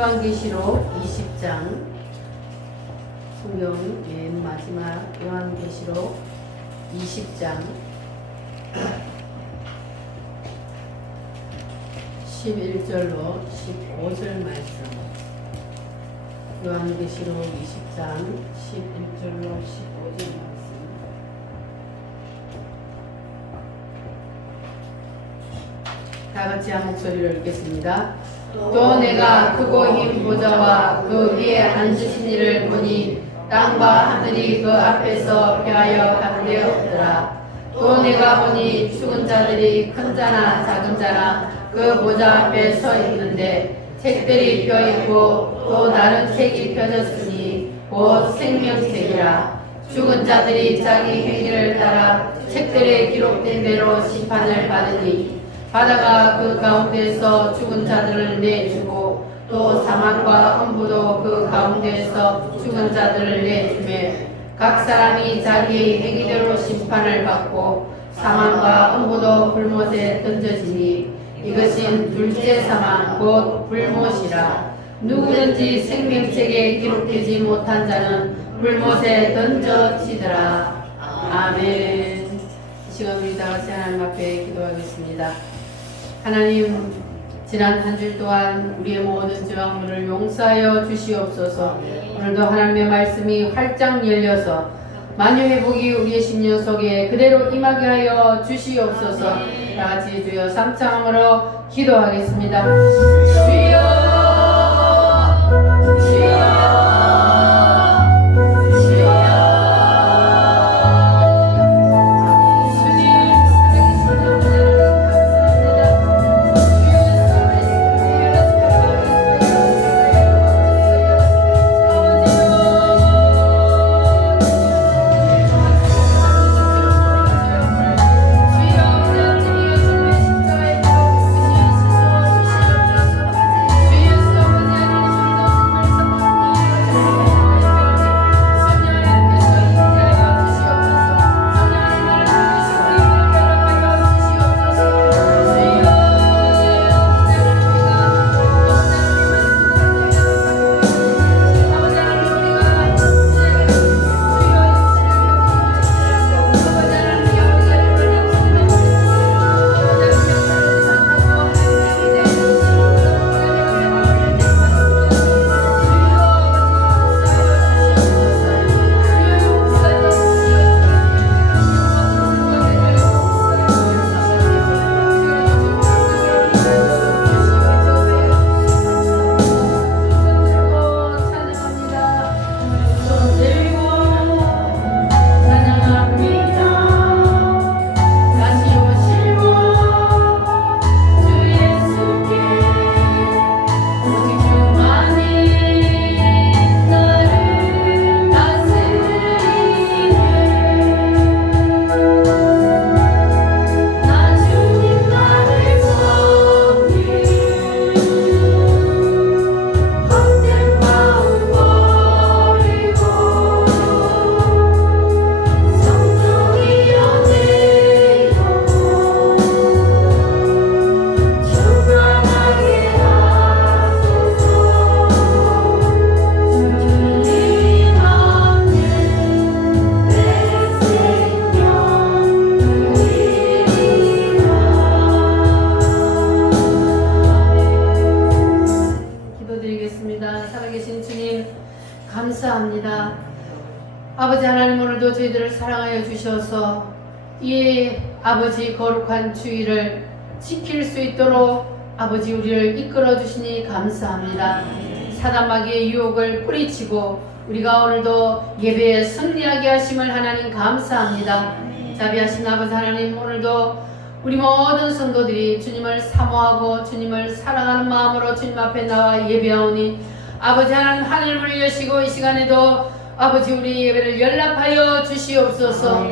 요한계시록 20장 성경 맨 마지막 요한계시록 20장 11절로 15절 말씀. 요한계시록 20장 11절로 15절 말씀. 다 같이 한 목소리로 읽겠습니다. 또 내가 크고 흰 보좌와 그 위에 앉으신 이를 보니 땅과 하늘이 그 앞에서 피하여 가운데 없더라. 또 내가 보니 죽은 자들이 큰 자나 작은 자나 그 보좌 앞에 서 있는데 책들이 펴있고 또 다른 책이 펴졌으니 곧 생명책이라. 죽은 자들이 자기 행위를 따라 책들에 기록된 대로 심판을 받으니 바다가 그 가운데에서 죽은 자들을 내주고 또 사망과 험부도 그 가운데에서 죽은 자들을 내주매 각 사람이 자기의 행위대로 심판을 받고 사망과 험부도 불못에 던져지니 이것은 둘째 사망 곧 불못이라. 누구든지 생명책에 기록되지 못한 자는 불못에 던져지더라. 아멘. 이 시간 우리 다 같이 하나님 앞에 기도하겠습니다. 하나님, 지난 한 주 동안 우리의 모든 저항물을 용서하여 주시옵소서. 오늘도 하나님의 말씀이 활짝 열려서 만유 회복이 우리의 심령 속에 그대로 임하게 하여 주시옵소서. 다 같이 주여 삼창함으로 기도하겠습니다. 주여, 주여. 감사합니다. 아버지 하나님, 오늘도 저희들을 사랑하여 주셔서 이 아버지 거룩한 주일을 지킬 수 있도록 아버지 우리를 이끌어 주시니 감사합니다. 사단마귀의 유혹을 뿌리치고 우리가 오늘도 예배에 승리하게 하심을 하나님 감사합니다. 자비하신 아버지 하나님, 오늘도 우리 모든 성도들이 주님을 사모하고 주님을 사랑하는 마음으로 주님 앞에 나와 예배하오니 아버지 하나님, 하늘을 여시고 이 시간에도 아버지 우리 예배를 연락하여 주시옵소서.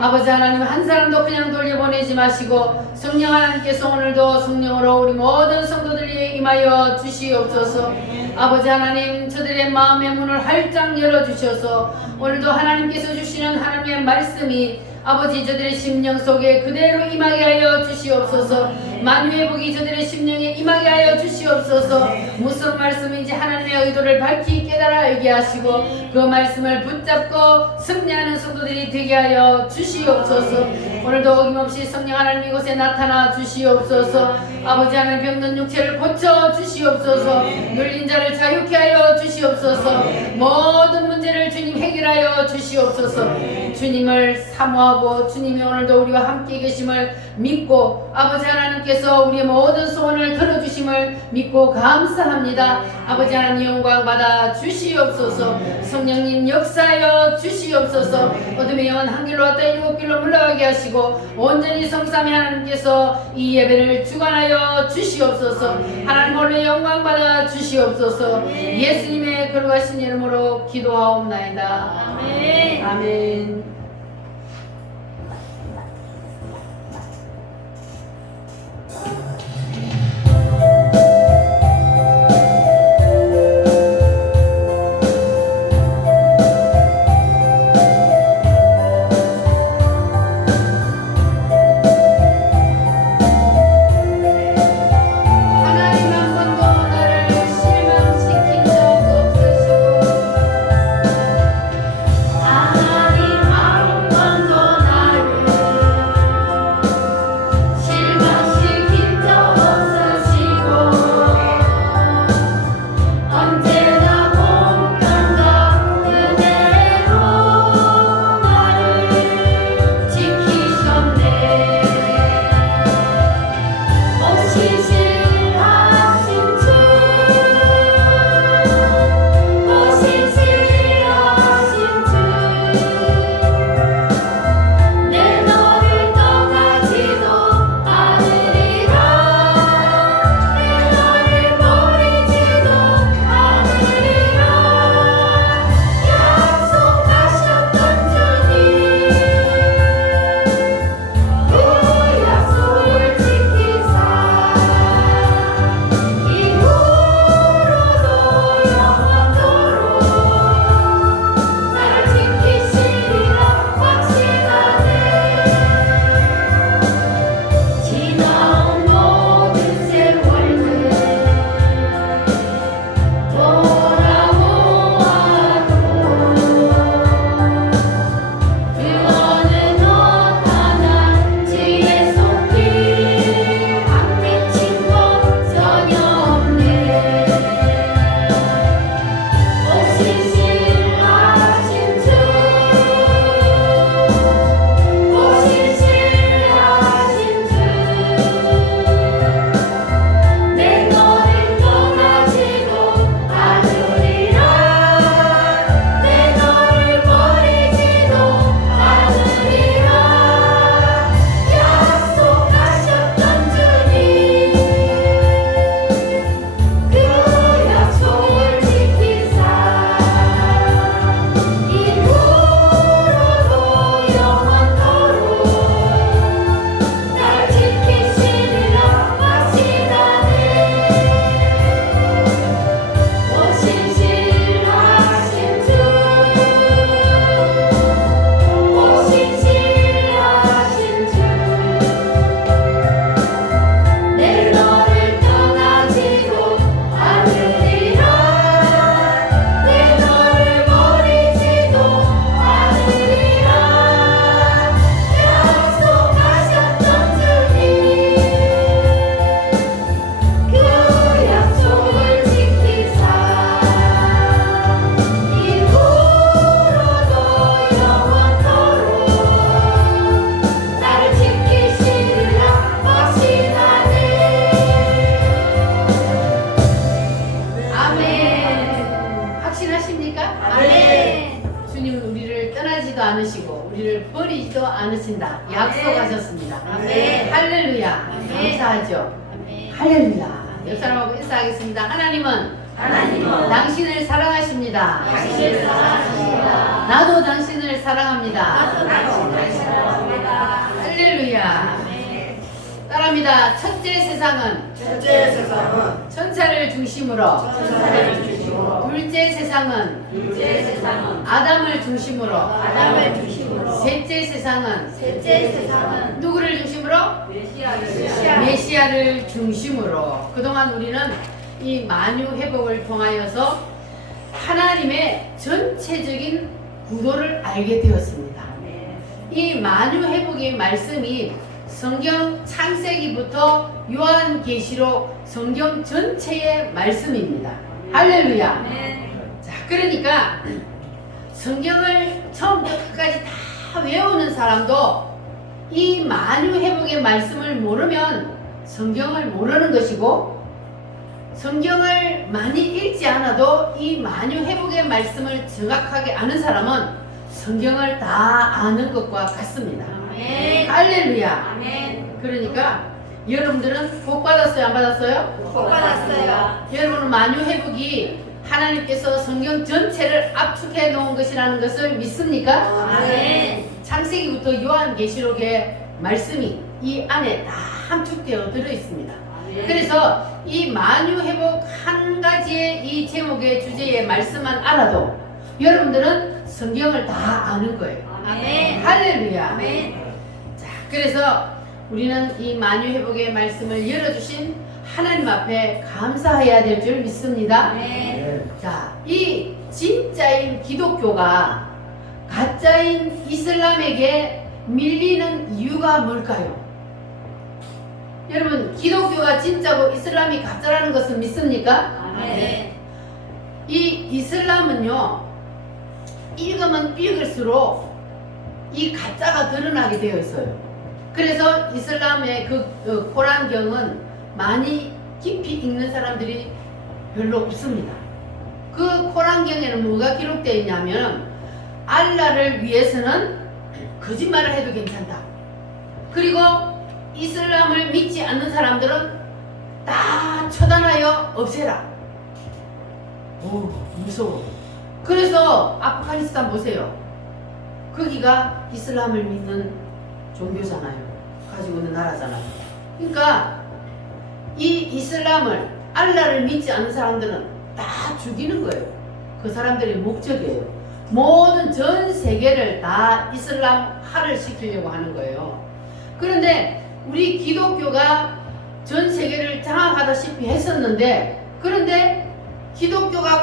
아버지 하나님, 한 사람도 그냥 돌려보내지 마시고 성령 하나님께서 오늘도 성령으로 우리 모든 성도들에게 임하여 주시옵소서. 아버지 하나님, 저들의 마음의 문을 활짝 열어주셔서 오늘도 하나님께서 주시는 하나님의 말씀이 아버지 저들의 심령 속에 그대로 임하게 하여 주시옵소서. 만유의 복이 저들의 심령에 임하게 하여 주시옵소서. 무슨 말씀인지 하나님의 의도를 밝히 깨달아 알게 하시고 그 말씀을 붙잡고 승리하는 성도들이 되게 하여 주시옵소서. 오늘도 어김없이 성령 하나님 이곳에 나타나 주시옵소서. 아버지 하나님 병든 육체를 고쳐 주시옵소서. 눌린 자를 자유케 하여 주시옵소서. 모든 문제를 주님 해결하여 주시옵소서. 주님을 사모하고 주님이 오늘도 우리와 함께 계심을 믿고 아버지 하나님께서 우리의 모든 소원을 들어주심을 믿고 감사합니다. 아버지 하나님 영광 받아 주시옵소서. 성령님 역사하여 주시옵소서. 어둠의 영혼 한 길로 왔다 일곱 길로 물러가게 하시고 온전히 성삼위 하나님께서 이 예배를 주관하여 주시옵소서. 하나님 홀로 영광 받아 주시옵소서. 예수님의 거룩하신 이름으로 기도하옵나이다. 아멘. 아멘. 않으시고 우리를 버리지도 않으신다 약속하셨습니다. 아멘. 할렐루야. 아멘. 감사하죠. 아멘. 할렐루야. 옆 사람하고 인사하겠습니다. 하나님은 당신을 사랑하십니다. 당신을 사랑하십니다. 나도 당신을 사랑합니다. 나도 당신을 사랑합니다. 할렐루야. 아멘. 따라합니다. 첫째 세상은 첫째 세상은 천사를 중심으로 천사를 중심으로 중심으로 둘째 세상은 둘째 세상은 아담을 중심으로 아담을 중심으로 셋째 세상은 셋째 세상은 누구를 중심으로? 메시아를 메시아를 중심으로 그동안 우리는 이 만유 회복을 통하여서 하나님의 전체적인 구도를 알게 되었습니다. 이 만유 회복의 말씀이 성경 창세기부터 요한계시록 성경 전체의 말씀입니다. 할렐루야. 자, 그러니까 성경을 처음부터 끝까지 다 외우는 사람도 이 만유 회복의 말씀을 모르면 성경을 모르는 것이고, 성경을 많이 읽지 않아도 이 만유 회복의 말씀을 정확하게 아는 사람은 성경을 다 아는 것과 같습니다. 아멘. 할렐루야. 아멘. 그러니까 여러분들은 복 받았어요? 안 받았어요? 복 받았어요. 여러분은 만유 회복이 하나님께서 성경 전체를 압축해 놓은 것이라는 것을 믿습니까? 아멘. 창세기부터 요한계시록의 말씀이 이 안에 다 함축되어 들어 있습니다. 그래서 이 만유 회복 한 가지의 이 제목의 주제의 말씀만 알아도 여러분들은 성경을 다 아는 거예요. 아멘. 할렐루야. 아멘. 자, 그래서 우리는 이 만유 회복의 말씀을 열어주신 하나님 앞에 감사해야 될 줄 믿습니다. 아멘. 자, 이 진짜인 기독교가 가짜인 이슬람에게 밀리는 이유가 뭘까요? 여러분, 기독교가 진짜고 이슬람이 가짜라는 것을 믿습니까? 아멘. 이 이슬람은요, 읽으면 읽을수록 이 가짜가 드러나게 되어 있어요. 그래서 이슬람의 그 코란경은 많이 깊이 읽는 사람들이 별로 없습니다. 그 코란경에는 뭐가 기록되어 있냐면, 알라를 위해서는 거짓말을 해도 괜찮다. 그리고 이슬람을 믿지 않는 사람들은 다 처단하여 없애라. 오, 무서워. 그래서 아프가니스탄 보세요. 거기가 이슬람을 믿는 종교잖아요. 가지고 있는 나라잖아요. 그러니까 이 이슬람을, 알라를 믿지 않는 사람들은 다 죽이는 거예요. 그 사람들의 목적이에요. 모든 전 세계를 다 이슬람화를 시키려고 하는 거예요. 그런데 우리 기독교가 전 세계를 장악하다시피 했었는데, 그런데 기독교가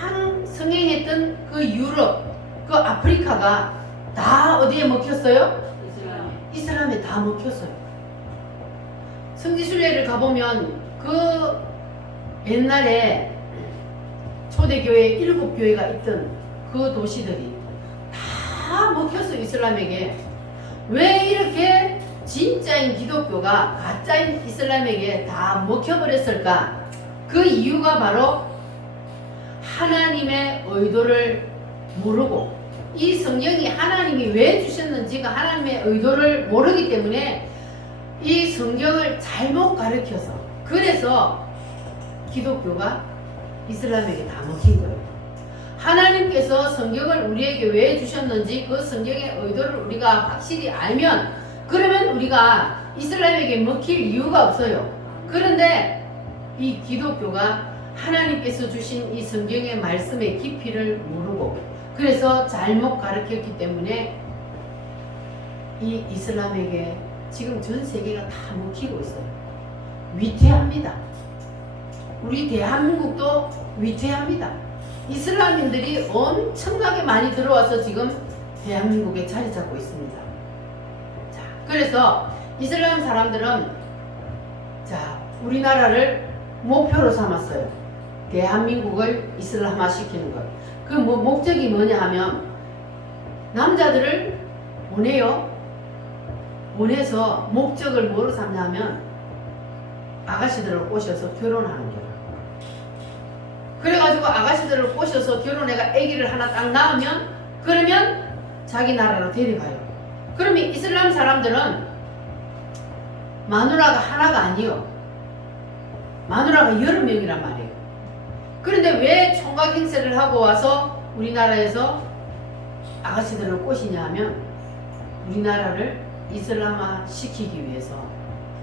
가장 성행했던 그 유럽, 그 아프리카가 다 어디에 먹혔어요? 이슬람에 다 먹혔어요. 성지순례를 가보면 그 옛날에 초대교회 7교회가 있던 그 도시들이 다 먹혔어요. 이슬람에게. 왜 이렇게 진짜인 기독교가 가짜인 이슬람에게 다 먹혀버렸을까? 그 이유가 바로 하나님의 의도를 모르고, 이 성경이 하나님이 왜 주셨는지가 하나님의 의도를 모르기 때문에 이 성경을 잘못 가르쳐서, 그래서 기독교가 이슬람에게 다 먹힌 거예요. 하나님께서 성경을 우리에게 왜 주셨는지 그 성경의 의도를 우리가 확실히 알면, 그러면 우리가 이슬람에게 먹힐 이유가 없어요. 그런데 이 기독교가 하나님께서 주신 이 성경의 말씀의 깊이를 모르고, 그래서 잘못 가르쳤기 때문에 이 이슬람에게 지금 전 세계가 다 먹히고 있어요. 위태합니다. 우리 대한민국도 위태합니다. 이슬람인들이 엄청나게 많이 들어와서 지금 대한민국에 자리 잡고 있습니다. 자, 그래서 이슬람 사람들은 자, 우리나라를 목표로 삼았어요. 대한민국을 이슬람화 시키는 것. 그 목적이 뭐냐 하면, 남자들을 보내요. 보내서 목적을 뭐로 삼냐면 아가씨들을 꼬셔서 결혼하는 거예요. 그래가지고 아가씨들을 꼬셔서 결혼해가 아기를 하나 딱 낳으면, 그러면 자기 나라로 데려가요. 그러면 이슬람 사람들은 마누라가 하나가 아니요, 마누라가 여러 명이란 말이에요. 그런데 왜 총각 행세를 하고 와서 우리나라에서 아가씨들을 꼬시냐 하면, 우리나라를 이슬람화 시키기 위해서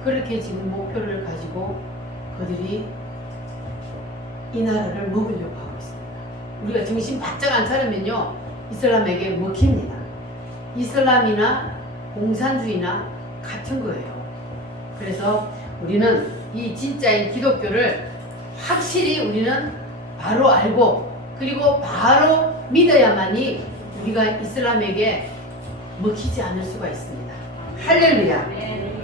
그렇게 지금 목표를 가지고 그들이 이 나라를 먹으려고 하고 있습니다. 우리가 정신 바짝 안 차리면요, 이슬람에게 먹힙니다. 이슬람이나 공산주의나 같은 거예요. 그래서 우리는 이 진짜인 기독교를 확실히 우리는 바로 알고 그리고 바로 믿어야만이 우리가 이슬람에게 먹히지 않을 수가 있습니다. 할렐루야.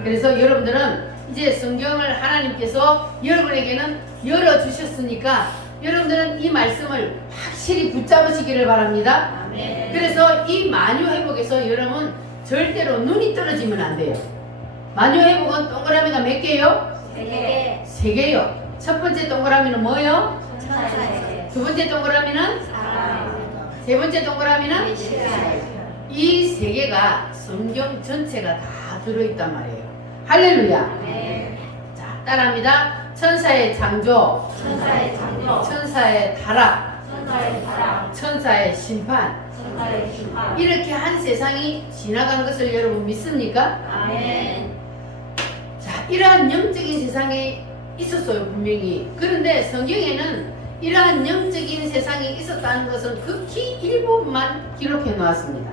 그래서 여러분들은 이제 성경을 하나님께서 여러분에게는 열어주셨으니까 여러분들은 이 말씀을 확실히 붙잡으시기를 바랍니다. 그래서 이 만유 회복에서 여러분 절대로 눈이 떨어지면 안 돼요. 만유 회복은 동그라미가 몇 개요? 3개. 3개요. 첫 번째 동그라미는 뭐요? 천사의 두 번째 동그라미는? 사랑. 세 번째 동그라미는? 메시아의 이 3개가 성경 전체가 다 들어있단 말이에요. 할렐루야. 아멘. 자, 따라합니다. 천사의 창조, 천사의 창조. 천사의 타락, 천사의 사랑. 천사의 심판, 천사의 심판. 이렇게 한 세상이 지나간 것을 여러분 믿습니까? 아멘. 자, 이러한 영적인 세상이 있었어요, 분명히. 그런데 성경에는 이러한 영적인 세상이 있었다는 것은 극히 일부만 기록해 놓았습니다.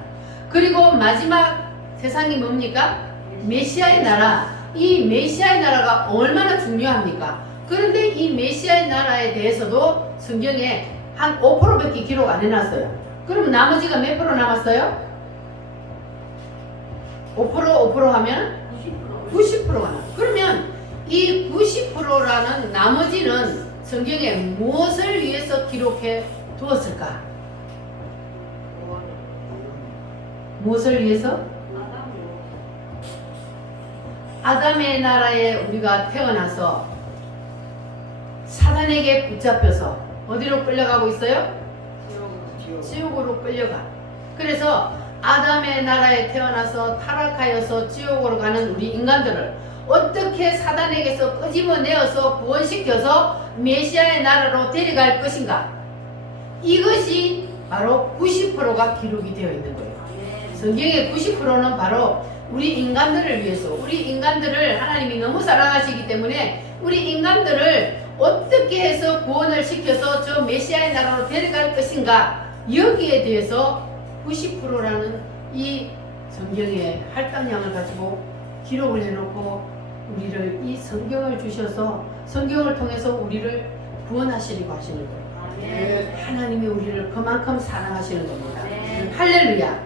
그리고 마지막 세상이 뭡니까? 메시아의 나라. 이 메시아의 나라가 얼마나 중요합니까? 그런데 이 메시아의 나라에 대해서도 성경에 한 5%밖에 기록 안 해놨어요. 그럼 나머지가 몇 프로 남았어요? 5% 하면 90%가 나. 그러면 이 90%라는 나머지는 성경에 무엇을 위해서 기록해 두었을까? 무엇을 위해서? 아담의 나라에 우리가 태어나서 사단에게 붙잡혀서 어디로 끌려가고 있어요? 지옥으로 끌려가. 그래서 아담의 나라에 태어나서 타락하여서 지옥으로 가는 우리 인간들을 어떻게 사단에게서 끄집어내어서 구원시켜서 메시아의 나라로 데려갈 것인가? 이것이 바로 90%가 기록이 되어 있는 거예요. 성경의 90%는 바로 우리 인간들을 위해서, 우리 인간들을 하나님이 너무 사랑하시기 때문에 우리 인간들을 어떻게 해서 구원을 시켜서 저 메시아의 나라로 데려갈 것인가, 여기에 대해서 90%라는 이 성경의 할당량을 가지고 기록을 해놓고 우리를 이 성경을 주셔서 성경을 통해서 우리를 구원하시려고 하시는 거예요. 하나님이 우리를 그만큼 사랑하시는 겁니다. 할렐루야.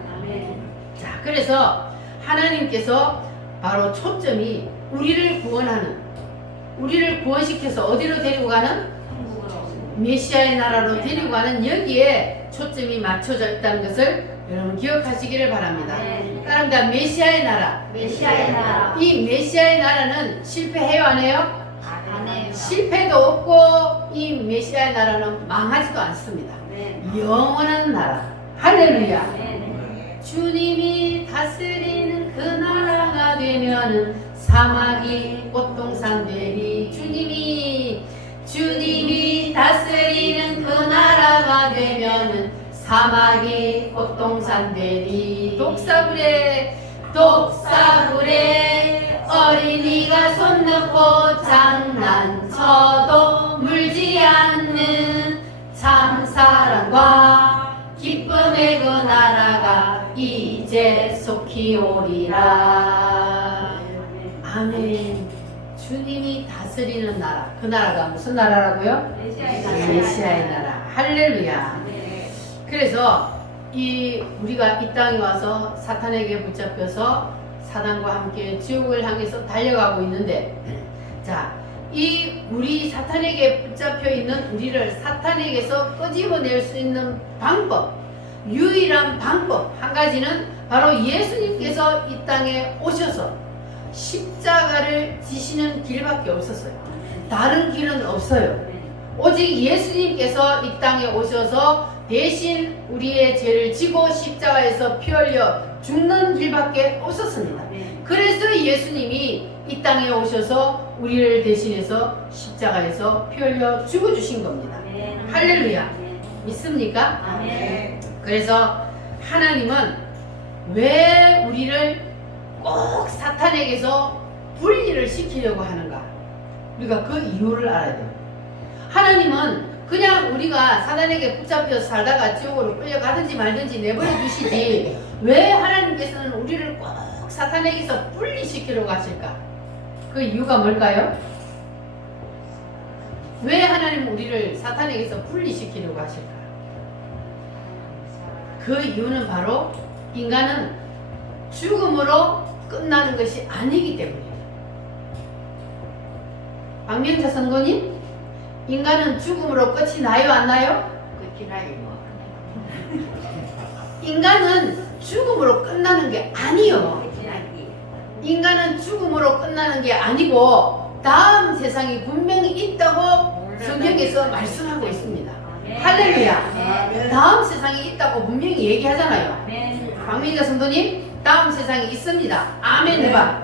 자, 그래서 하나님께서 바로 초점이 우리를 구원하는, 우리를 구원시켜서 어디로 데리고 가는? 메시아의 나라로 데리고 가는, 여기에 초점이 맞춰져 있다는 것을 여러분 기억하시기를 바랍니다. 따라합니다. 메시아의 나라. 메시아의 나라. 이 메시아의 나라는 실패해요, 안 해요? 아멘. 실패도 없고 이 메시아의 나라는 망하지도 않습니다. 영원한 나라. 할렐루야. 주님이 다스리는 그 나라가 되면은 사막이 꽃동산 되리. 주님이 다스리는 그 나라가 되면은 사막이 꽃동산 되리. 독사굴에 어린이가 손 넣고 장난쳐도 물지 않는 참사랑과 기쁨의 그 나라가 이제 속히 오리라. 아멘. 주님이 다스리는 나라, 그 나라가 무슨 나라라고요? 메시아의 나라. 할렐루야. 그래서 우리가 이 땅에 와서 사탄에게 붙잡혀서 사단과 함께 지옥을 향해서 달려가고 있는데, 자, 우리 사탄에게 붙잡혀 있는 우리를 사탄에게서 끄집어낼 수 있는 방법, 유일한 방법 한 가지는 바로 예수님께서 이 땅에 오셔서 십자가를 지시는 길밖에 없었어요. 다른 길은 없어요. 오직 예수님께서 이 땅에 오셔서 대신 우리의 죄를 지고 십자가에서 피 흘려 죽는 길밖에 없었습니다. 그래서 예수님이 이 땅에 오셔서 우리를 대신해서 십자가에서 피 흘려 죽어주신 겁니다. 할렐루야. 믿습니까? 그래서 하나님은 왜 우리를 꼭 사탄에게서 분리를 시키려고 하는가? 우리가 그 이유를 알아야 돼요. 하나님은 그냥 우리가 사단에게 붙잡혀서 살다가 지옥으로 끌려가든지 말든지 내버려 두시지 왜 하나님께서는 우리를 꼭 사탄에게서 분리시키려고 하실까? 그 이유가 뭘까요? 왜 하나님 우리를 사탄에게서 분리시키려고 하실까? 그 이유는 바로 인간은 죽음으로 끝나는 것이 아니기 때문입니다. 박명자 성도님, 인간은 죽음으로 끝이 나요, 안 나요? 끝이 나요. 인간은 죽음으로 끝나는 게 아니요. 끝이 나기. 인간은 죽음으로 끝나는 게 아니고 다음 세상이 분명히 있다고 성경에서 말씀하고 있습니다. 할렐루야. 다음 세상이 있다고 분명히 얘기하잖아요. 아멘. 박민자 성도님, 다음 세상이 있습니다. 아멘 해봐.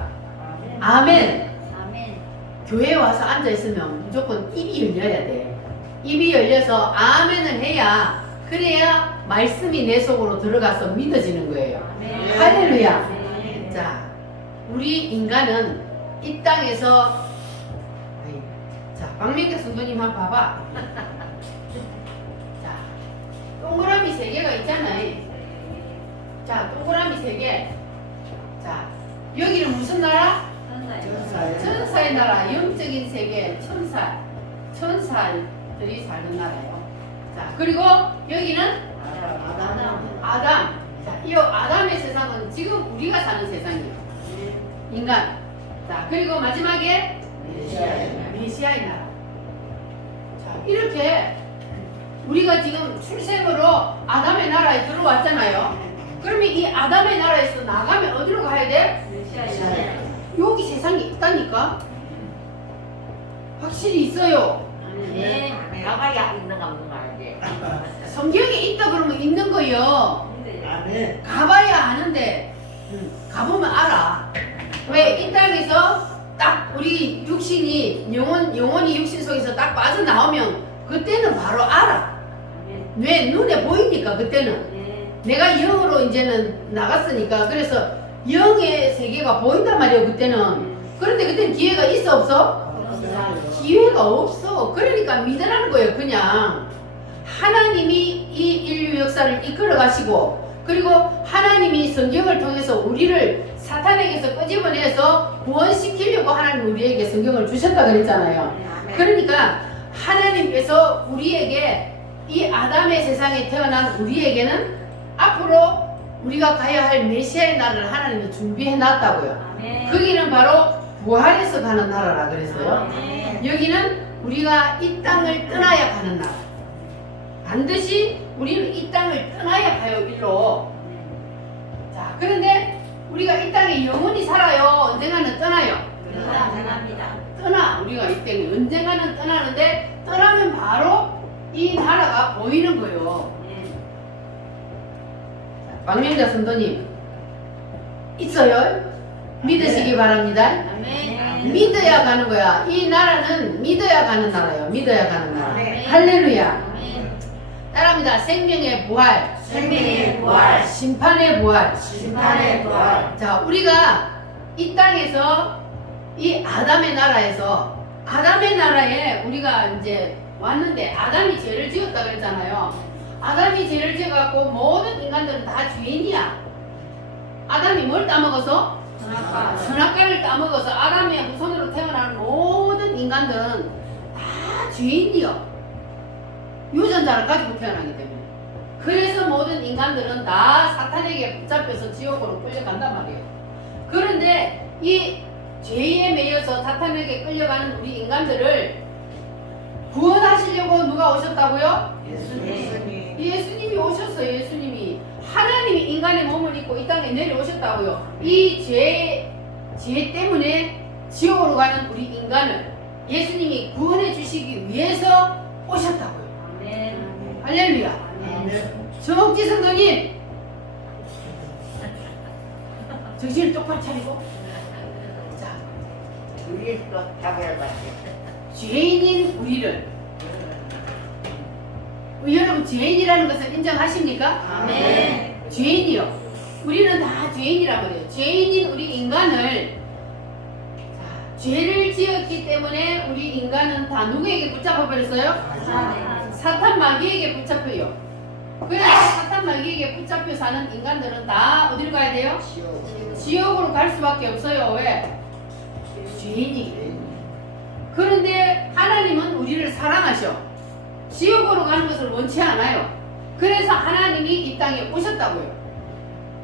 아멘. 아멘. 교회에 와서 앉아있으면 무조건 입이 열려야 돼. 입이 열려서 아멘을 해야, 그래야 말씀이 내 속으로 들어가서 믿어지는 거예요. 아멘. 할렐루야. 아멘. 자, 우리 인간은 이 땅에서, 자, 박민자 성도님 한번 봐봐. 자, 동그라미 3개가 있잖아요. 자, 동그라미 3개. 자, 여기는 무슨 나라? 천사요. 천사의 나라, 영적인 세계, 천사들이 사는 나라예요. 자, 그리고 여기는 아담. 자, 이 아담의 세상은 지금 우리가 사는 세상이에요. 인간. 자, 그리고 마지막에 메시아의 나라. 자, 이렇게 우리가 지금 출생으로 아담의 나라에 들어왔잖아요. 그러면 이 아담의 나라에서 나가면 어디로 가야 돼? 여기 세상이 있다니까? 확실히 있어요. 네. 나가야 있는 거 없는 거 알지? 성경에 있다 그러면 있는 거요. 가봐야 아는데 가보면 알아. 왜 이 땅에서 딱 우리 육신이 영혼이 육신 속에서 딱 빠져나오면 그때는 바로 알아. 왜 눈에 보이니까 그때는. 내가 영으로 이제는 나갔으니까 그래서 영의 세계가 보인단 말이에요 그때는. 그런데 그때는 기회가 있어 없어? 기회가 없어. 그러니까 믿으라는 거예요. 그냥 하나님이 이 인류 역사를 이끌어 가시고, 그리고 하나님이 성경을 통해서 우리를 사탄에게서 끄집어내서 구원시키려고 하나님 우리에게 성경을 주셨다 그랬잖아요. 그러니까 하나님께서 우리에게 이 아담의 세상에 태어난 우리에게는 앞으로 우리가 가야 할 메시아의 나라를 하나님이 준비해 놨다고요. 거기는 바로 부활해서 가는 나라라 그랬어요. 여기는 우리가 이 땅을 떠나야 가는 나라. 반드시 우리는 이 땅을 떠나야 가요, 일로. 자, 그런데 우리가 이 땅에 영원히 살아요. 언젠가는 떠나요. 떠나. 우리가 이 땅에 언젠가는 떠나는데, 떠나면 바로 이 나라가 보이는 거예요. 박명자 선도님 있어요? 믿으시기 바랍니다. 믿어야 가는 거야. 이 나라는 믿어야 가는 나라예요. 믿어야 가는 나라. 할렐루야. 따라합니다. 생명의 부활, 생명의 부활, 심판의 부활. 심판의 부활. 자, 우리가 이 땅에서 이 아담의 나라에서, 아담의 나라에 우리가 이제 왔는데, 아담이 죄를 지었다 그랬잖아요. 아담이 죄를 지어갖고 모든 인간들은 다 죄인이야. 아담이 뭘 따먹어서? 선악과를 따먹어서 아담의 후손으로 태어난 모든 인간들은 다 죄인이요. 유전자를 가지고 태어나기 때문에. 그래서 모든 인간들은 다 사탄에게 붙잡혀서 지옥으로 끌려간단 말이에요. 그런데 이 죄에 매여서 사탄에게 끌려가는 우리 인간들을 구원하시려고 누가 오셨다고요? 예수님이 오셨어요. 예수님이. 하나님이 인간의 몸을 입고 이 땅에 내려오셨다고요. 이 죄 때문에 지옥으로 가는 우리 인간을 예수님이 구원해 주시기 위해서 오셨다고요. 할렐루야. 정옥지 성도님, 정신을 똑바로 차리고. 자, 우리 또 잡아야 돼. 죄인인 우리를, 여러분 죄인이라는 것을 인정하십니까? 죄인이요. 우리는 다 죄인이란 말이에요. 죄인인 우리 인간을 죄를 지었기 때문에 우리 인간은 다 누구에게 붙잡혀 버렸어요? 사탄 마귀에게 붙잡혀요. 그래서 사탄 마귀에게 붙잡혀 사는 인간들은 다 어디로 가야 돼요? 지옥으로 갈 수밖에 없어요. 왜? 죄인이기 때문에. 그런데 하나님은 우리를 사랑하셔. 지옥으로 가는 것을 원치 않아요. 그래서 하나님이 이 땅에 오셨다고요.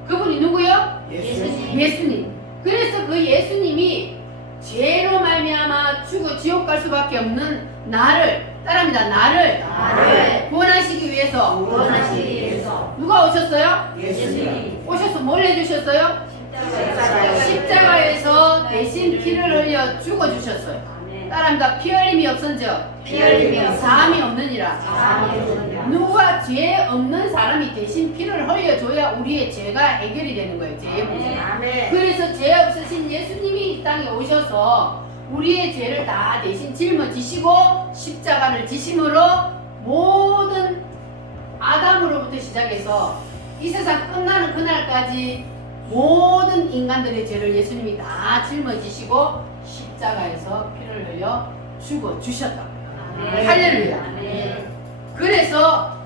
그분이 누구요? 예수님. 그래서 그 예수님이 죄로 말미암아 죽어 지옥 갈 수밖에 없는 나를 따라합니다. 나를 구원하시기 위해서 누가 오셨어요? 오셔서 뭘 해주셨어요? 십자가에서 대신 피를 흘려 죽어주셨어요. 따라합니다. 피 흘림이 없은즉 사함이 없느니라. 누가 죄 없는 사람이 대신 피를 흘려줘야 우리의 죄가 해결이 되는 거예요. 죄의 문제. 그래서 죄 없으신 예수님이 이 땅에 오셔서 우리의 죄를 다 대신 짊어지시고 십자가를 지심으로 모든 아담으로부터 시작해서 이 세상 끝나는 그날까지 모든 인간들의 죄를 예수님이 다 짊어지시고 십자가에서 피를 흘려 죽어 주셨다고요. 할렐루야. 그래서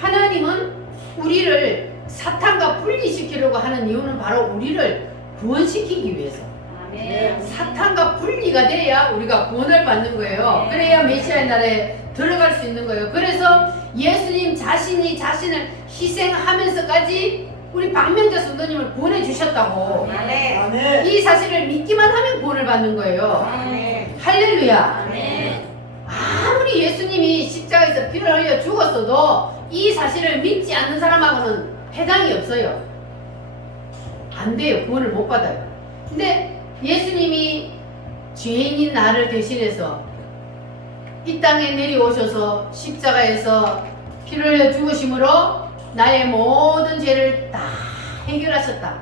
하나님은 우리를 사탄과 분리시키려고 하는 이유는 바로 우리를 구원시키기 위해서. 사탄과 분리가 돼야 우리가 구원을 받는 거예요. 그래야 메시아의 나라에 들어갈 수 있는 거예요. 그래서 예수님 자신이 자신을 희생하면서까지 우리 박명자 성도님을 구원해 주셨다고. 이 사실을 믿기만 하면 구원을 받는 거예요. 할렐루야. 아무리 예수님이 십자가에서 피를 흘려 죽었어도 이 사실을 믿지 않는 사람하고는 해당이 없어요. 안 돼요. 구원을 못 받아요. 근데 예수님이 죄인인 나를 대신해서 이 땅에 내려오셔서 십자가에서 피를 흘려 죽으심으로 나의 모든 죄를 다 해결하셨다.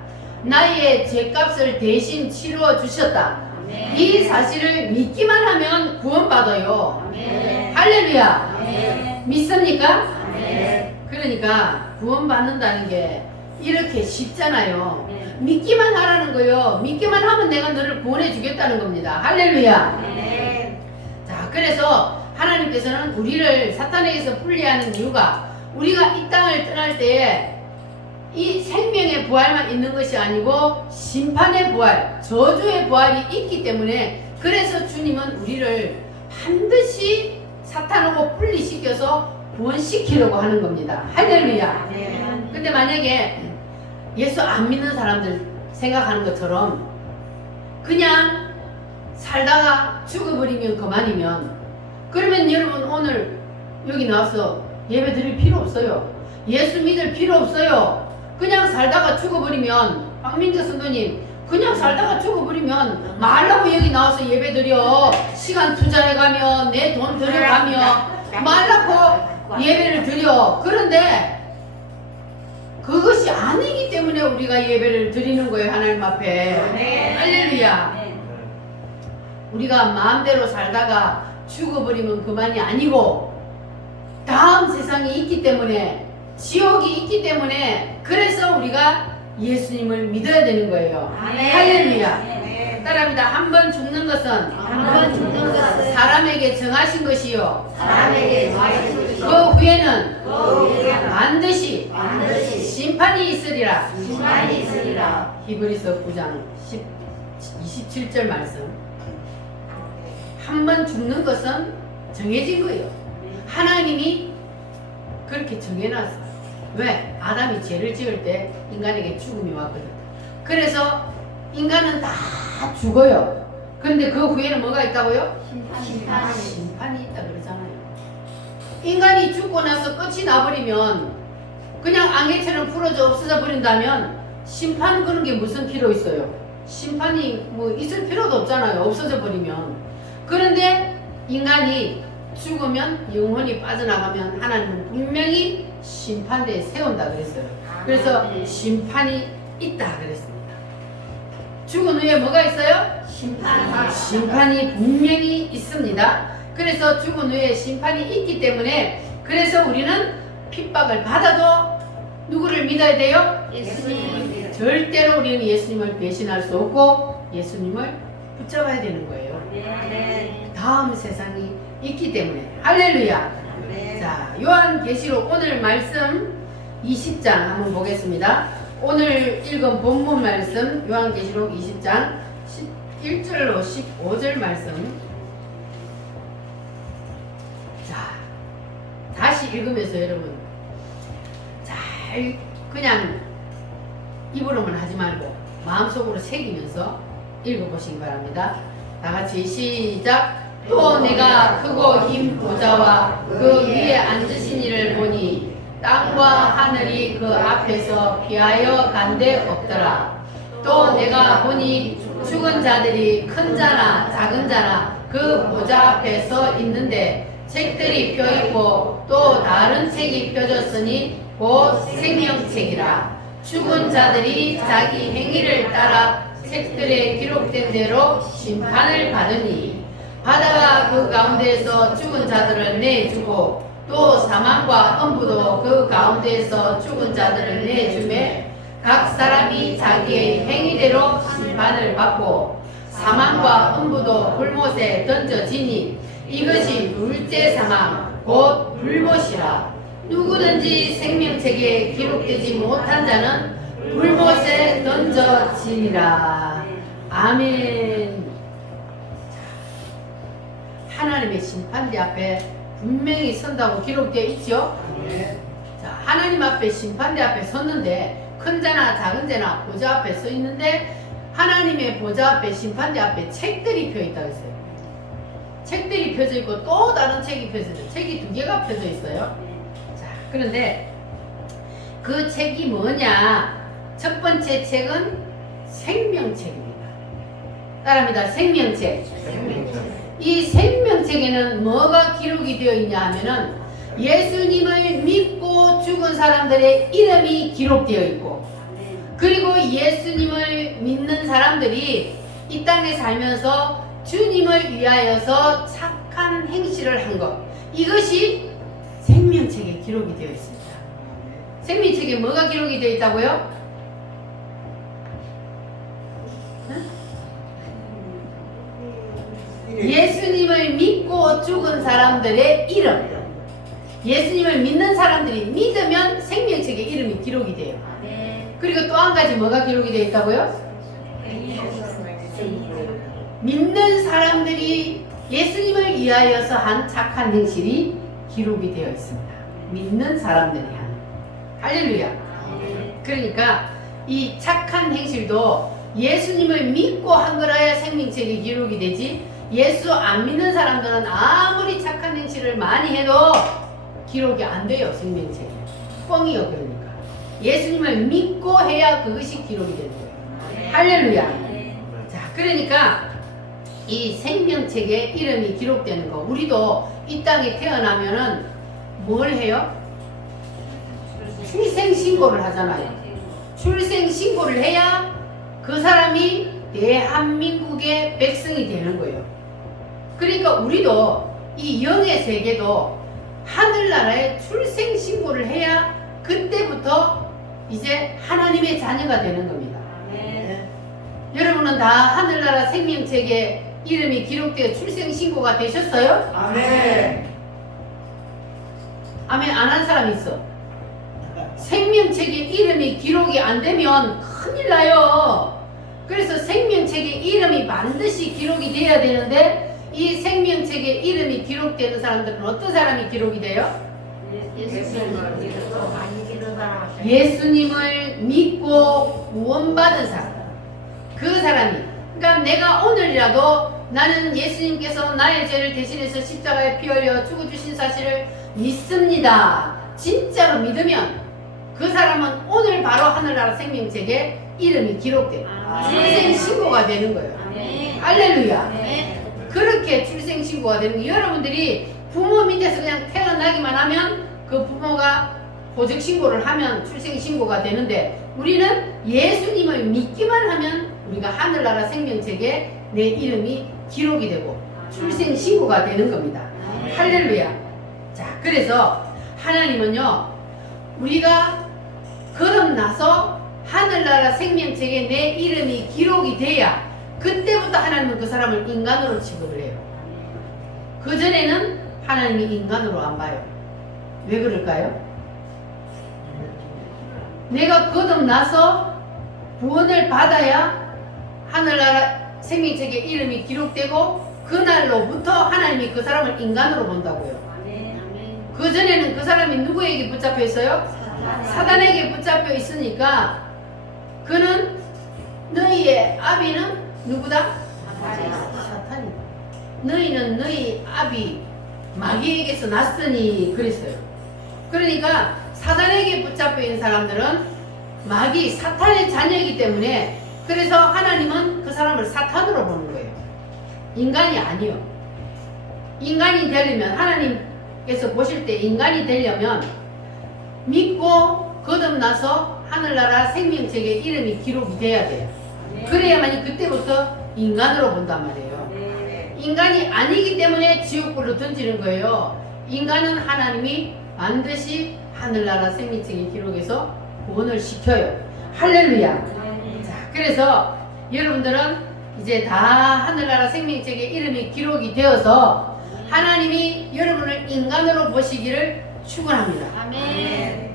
나의 죄값을 대신 치루어 주셨다. 이 사실을 믿기만 하면 구원받아요. 할렐루야. 믿습니까? 그러니까 구원받는다는 게 이렇게 쉽잖아요. 믿기만 하라는 거요. 믿기만 하면 내가 너를 구원해 주겠다는 겁니다. 할렐루야. 자, 그래서 하나님께서는 우리를 사탄에게서 분리하는 이유가 우리가 이 땅을 떠날 때에 이 생명의 부활만 있는 것이 아니고 심판의 부활, 저주의 부활이 있기 때문에 그래서 주님은 우리를 반드시 사탄하고 분리시켜서 구원시키려고 하는 겁니다. 할렐루야. 근데 만약에 예수 안 믿는 사람들 생각하는 것처럼 그냥 살다가 죽어버리면 그만이면 그러면 여러분 오늘 여기 나와서 예배 드릴 필요 없어요. 예수 믿을 필요 없어요. 그냥 살다가 죽어버리면 박민재 선도님 그냥 살다가 죽어버리면 말라고 여기 나와서 예배 드려 시간 투자해가며 내 돈 들여가며 말라고 예배를 드려. 그런데 그것이 아니기 때문에 우리가 예배를 드리는 거예요. 하나님 앞에. 할렐루야. 우리가 마음대로 살다가 죽어버리면 그만이 아니고 다음 세상이 있기 때문에 지옥이 있기 때문에 그래서 우리가 예수님을 믿어야 되는 거예요. 할렐루야. 따라합니다. 한 번 죽는 것은 사람에게 정하신 것이요 그 후에는 반드시 심판이 있으리라. 히브리서 9장 27절 말씀. 한 번 죽는 것은 정해진 거예요. 하나님이 그렇게 정해놨어요. 왜? 아담이 죄를 지을 때 인간에게 죽음이 왔거든. 그래서 인간은 다 죽어요. 그런데 그 후에는 뭐가 있다고요? 심판이 있다 그러잖아요. 인간이 죽고 나서 끝이 나버리면 그냥 앙해처럼 풀어져 없어져 버린다면 심판 그런 게 무슨 필요 있어요? 심판이 뭐 있을 필요도 없잖아요. 없어져 버리면. 그런데 인간이 죽으면 영혼이 빠져나가면 하나님은 분명히 심판대에 세운다 그랬어요. 그래서 심판이 있다 그랬습니다. 죽은 후에 뭐가 있어요? 심판이 분명히 있습니다. 그래서 죽은 후에 심판이 있기 때문에 그래서 우리는 핍박을 받아도 누구를 믿어야 돼요? 예수님. 절대로 우리는 예수님을 배신할 수 없고 예수님을 붙잡아야 되는 거예요. 아멘. 다음 세상이 있기 때문에. 할렐루야. 아멘. 자, 요한계시록 오늘 말씀 20장 한번 보겠습니다. 오늘 읽은 본문 말씀 요한계시록 20장 11절로 15절 말씀. 자, 다시 읽으면서 여러분 잘 그냥 입으로만 하지 말고 마음속으로 새기면서 읽어보시기 바랍니다. 다 같이 시작. 또 내가 크고 긴 보좌와 그 위에 앉으신 이를 보니 땅과 하늘이 그 앞에서 피하여 간데 없더라. 또 내가 보니 죽은 자들이 큰 자나 작은 자나 그 보좌 앞에 서 있는데 책들이 펴있고 또 다른 책이 펴졌으니 곧 생명책이라. 죽은 자들이 자기 행위를 따라 책들에 기록된 대로 심판을 받으니 바다가 그 가운데에서 죽은 자들을 내주고 또 사망과 음부도 그 가운데에서 죽은 자들을 내주매 각 사람이 자기의 행위대로 심판을 받고 사망과 음부도 불못에 던져지니 이것이 둘째 사망 곧 불못이라. 누구든지 생명책에 기록되지 못한 자는 불못에 던져지니라. 아멘. 하나님의 심판대 앞에 분명히 선다고 기록되어 있죠. 자, 하나님 앞에 심판대 앞에 섰는데 큰 자나 작은 자나 보좌 앞에 서 있는데 하나님의 보좌 앞에 심판대 앞에 책들이 펴 있다고 했어요. 책들이 펴져 있고 또 다른 책이 펴져 있어요. 책이 2개가 펴져 있어요. 자, 그런데 그 책이 뭐냐? 첫 번째 책은 생명책입니다. 따라합니다. 생명책. 이 생명책에는 뭐가 기록이 되어 있냐 하면은 예수님을 믿고 죽은 사람들의 이름이 기록되어 있고 그리고 예수님을 믿는 사람들이 이 땅에 살면서 주님을 위하여서 착한 행실을 한 것, 이것이 생명책에 기록이 되어 있습니다. 생명책에 뭐가 기록이 되어 있다고요? 예수님을 믿고 죽은 사람들의 이름. 예수님을 믿는 사람들이 믿으면 생명책에 이름이 기록이 돼요. 그리고 또 한 가지 뭐가 기록이 되어 있다고요? 믿는 사람들이 예수님을 위하여서 한 착한 행실이 기록이 되어 있습니다. 믿는 사람들이 하는. 할렐루야. 그러니까 이 착한 행실도 예수님을 믿고 한 거라야 생명책에 기록이 되지, 예수 안 믿는 사람들은 아무리 착한 행실을 많이 해도 기록이 안 돼요. 생명책에. 뻥이요. 그러니까 예수님을 믿고 해야 그것이 기록이 되는 거예요. 할렐루야. 자, 그러니까 이 생명책에 이름이 기록되는 거, 우리도 이 땅에 태어나면은 뭘 해요? 출생신고를 하잖아요. 출생신고를 해야 그 사람이 대한민국의 백성이 되는 거예요. 그러니까 우리도 이 영의 세계도 하늘나라에 출생신고를 해야 그때부터 이제 하나님의 자녀가 되는 겁니다. 여러분은 다 하늘나라 생명책에 이름이 기록되어 출생신고가 되셨어요? 아멘. 아멘 안 한 사람이 있어. 생명책에 이름이 기록이 안 되면 큰일 나요. 그래서 생명책에 이름이 반드시 기록이 돼야 되는데 이 생명책에 이름이 기록되는 사람들은 어떤 사람이 기록이 돼요? 예수님을 믿고 구원받은 사람. 그 사람이. 그러니까 내가 오늘이라도 나는 예수님께서 나의 죄를 대신해서 십자가에 피 흘려 죽어주신 사실을 믿습니다. 진짜로 믿으면 그 사람은 오늘 바로 하늘나라 생명책에 이름이 기록돼요. 출생신고가 되는 거예요. 할렐루야. 그렇게 출생신고가 되는 거예요. 여러분들이 부모 밑에서 그냥 태어나기만 하면 그 부모가 보직신고를 하면 출생신고가 되는데 우리는 예수님을 믿기만 하면 우리가 하늘나라 생명책에 내 이름이 기록이 되고 출생신고가 되는 겁니다. 할렐루야. 자, 그래서 하나님은요, 우리가 거듭나서 하늘나라 생명책에 내 이름이 기록이 돼야 그때부터 하나님은 그 사람을 인간으로 취급을 해요. 그전에는 하나님이 인간으로 안 봐요. 왜 그럴까요? 내가 거듭나서 구원을 받아야 하늘나라 생명책에 이름이 기록되고 그날로부터 하나님이 그 사람을 인간으로 본다고요. 그전에는 그 사람이 누구에게 붙잡혀 있어요? 사단에게 붙잡혀 있으니까 그는 너희의 아비는 누구다? 사탄이다. 너희는 너희 아비 마귀에게서 났으니 그랬어요. 그러니까 사단에게 붙잡혀 있는 사람들은 마귀 사탄의 자녀이기 때문에 그래서 하나님은 그 사람을 사탄으로 보는 거예요. 인간이 아니요. 인간이 되려면 하나님께서 보실 때 인간이 되려면 믿고 거듭나서 하늘나라 생명책에 이름이 기록이 돼야 돼요. 그래야만이 그때부터 인간으로 본단 말이에요. 인간이 아니기 때문에 지옥불로 던지는 거예요. 인간은 하나님이 반드시 하늘나라 생명책의 기록에서 구원을 시켜요. 할렐루야. 자, 그래서 여러분들은 이제 다 하늘나라 생명책에 이름이 기록이 되어서 하나님이 여러분을 인간으로 보시기를 축원합니다. 아멘.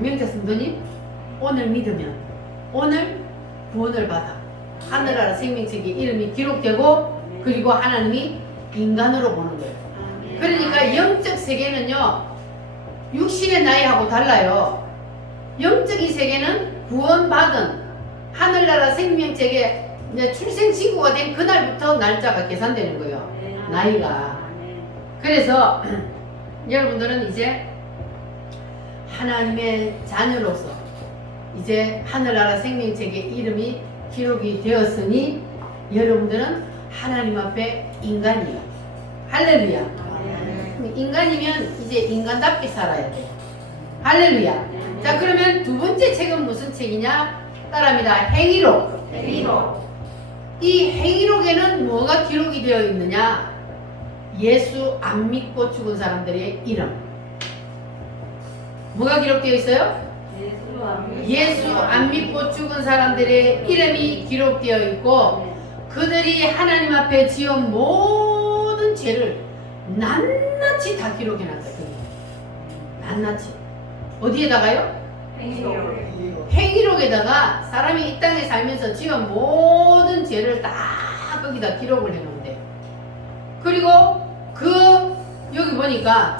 명자 성도님, 오늘 믿으면 오늘 구원을 받아 하늘나라 생명책에 이름이 기록되고 그리고 하나님이 인간으로 보는 거예요. 그러니까 영적 세계는요 육신의 나이하고 달라요. 영적인 세계는 구원받은 하늘나라 생명책에 출생신고가 된 그날부터 날짜가 계산되는 거예요. 나이가. 그래서 여러분들은 이제 하나님의 자녀로서 이제 하늘나라 생명책에 이름이 기록이 되었으니 여러분들은 하나님 앞에 인간이에요. 할렐루야. 인간이면 이제 인간답게 살아야 돼요. 할렐루야. 자, 그러면 두 번째 책은 무슨 책이냐? 따라합니다. 행위록. 이 행위록에는 뭐가 기록이 되어 있느냐? 예수 안 믿고 죽은 사람들의 이름. 뭐가 기록되어 있어요? 예수 안 믿고 죽은 사람들의 이름이 기록되어 있고 그들이 하나님 앞에 지은 모든 죄를 낱낱이 다 기록해놨어요. 낱낱이. 어디에다가요? 행위록에다가 사람이 이 땅에 살면서 지은 모든 죄를 다 거기다 기록을 해놓은데 그리고 여기 보니까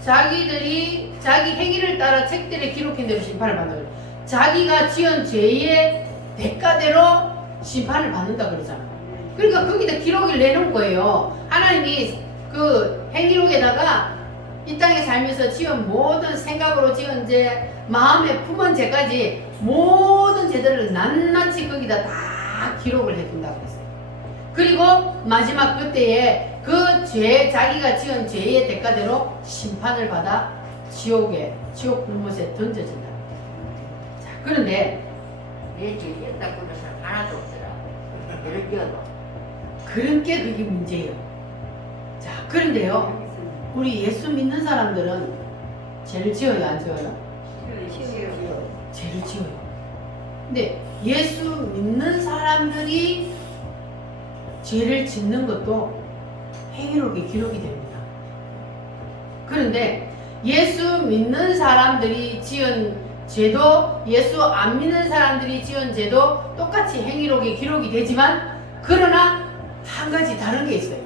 자기들이 자기 행위를 따라 책들에 기록한 대로 심판을 받는 거예요. 자기가 지은 죄의 대가대로 심판을 받는다 그러잖아. 그러니까 거기다 기록을 내놓은 거예요. 하나님이 그 행위록에다가 이 땅에 살면서 지은 모든 생각으로 지은 죄, 마음에 품은 죄까지 모든 죄들을 낱낱이 거기다 다 기록을 해둔다 그랬어요. 그리고 마지막 그때에 그 죄, 자기가 지은 죄의 대가대로 심판을 받아 지옥 불못에 던져진다. 자, 그런데 내 죄지었다 그런 사람 하나도 없더라. 예를 지어도. 그런 게 그게 문제예요. 자, 그런데요, 우리 예수 믿는 사람들은 죄를 지어요, 안 지어요? 죄를 지어요. 근데 예수 믿는 사람들이 죄를 짓는 것도 행위록에 기록이 됩니다. 그런데 예수 믿는 사람들이 지은 죄도 예수 안 믿는 사람들이 지은 죄도 똑같이 행위록에 기록이 되지만 그러나 한 가지 다른 게 있어요.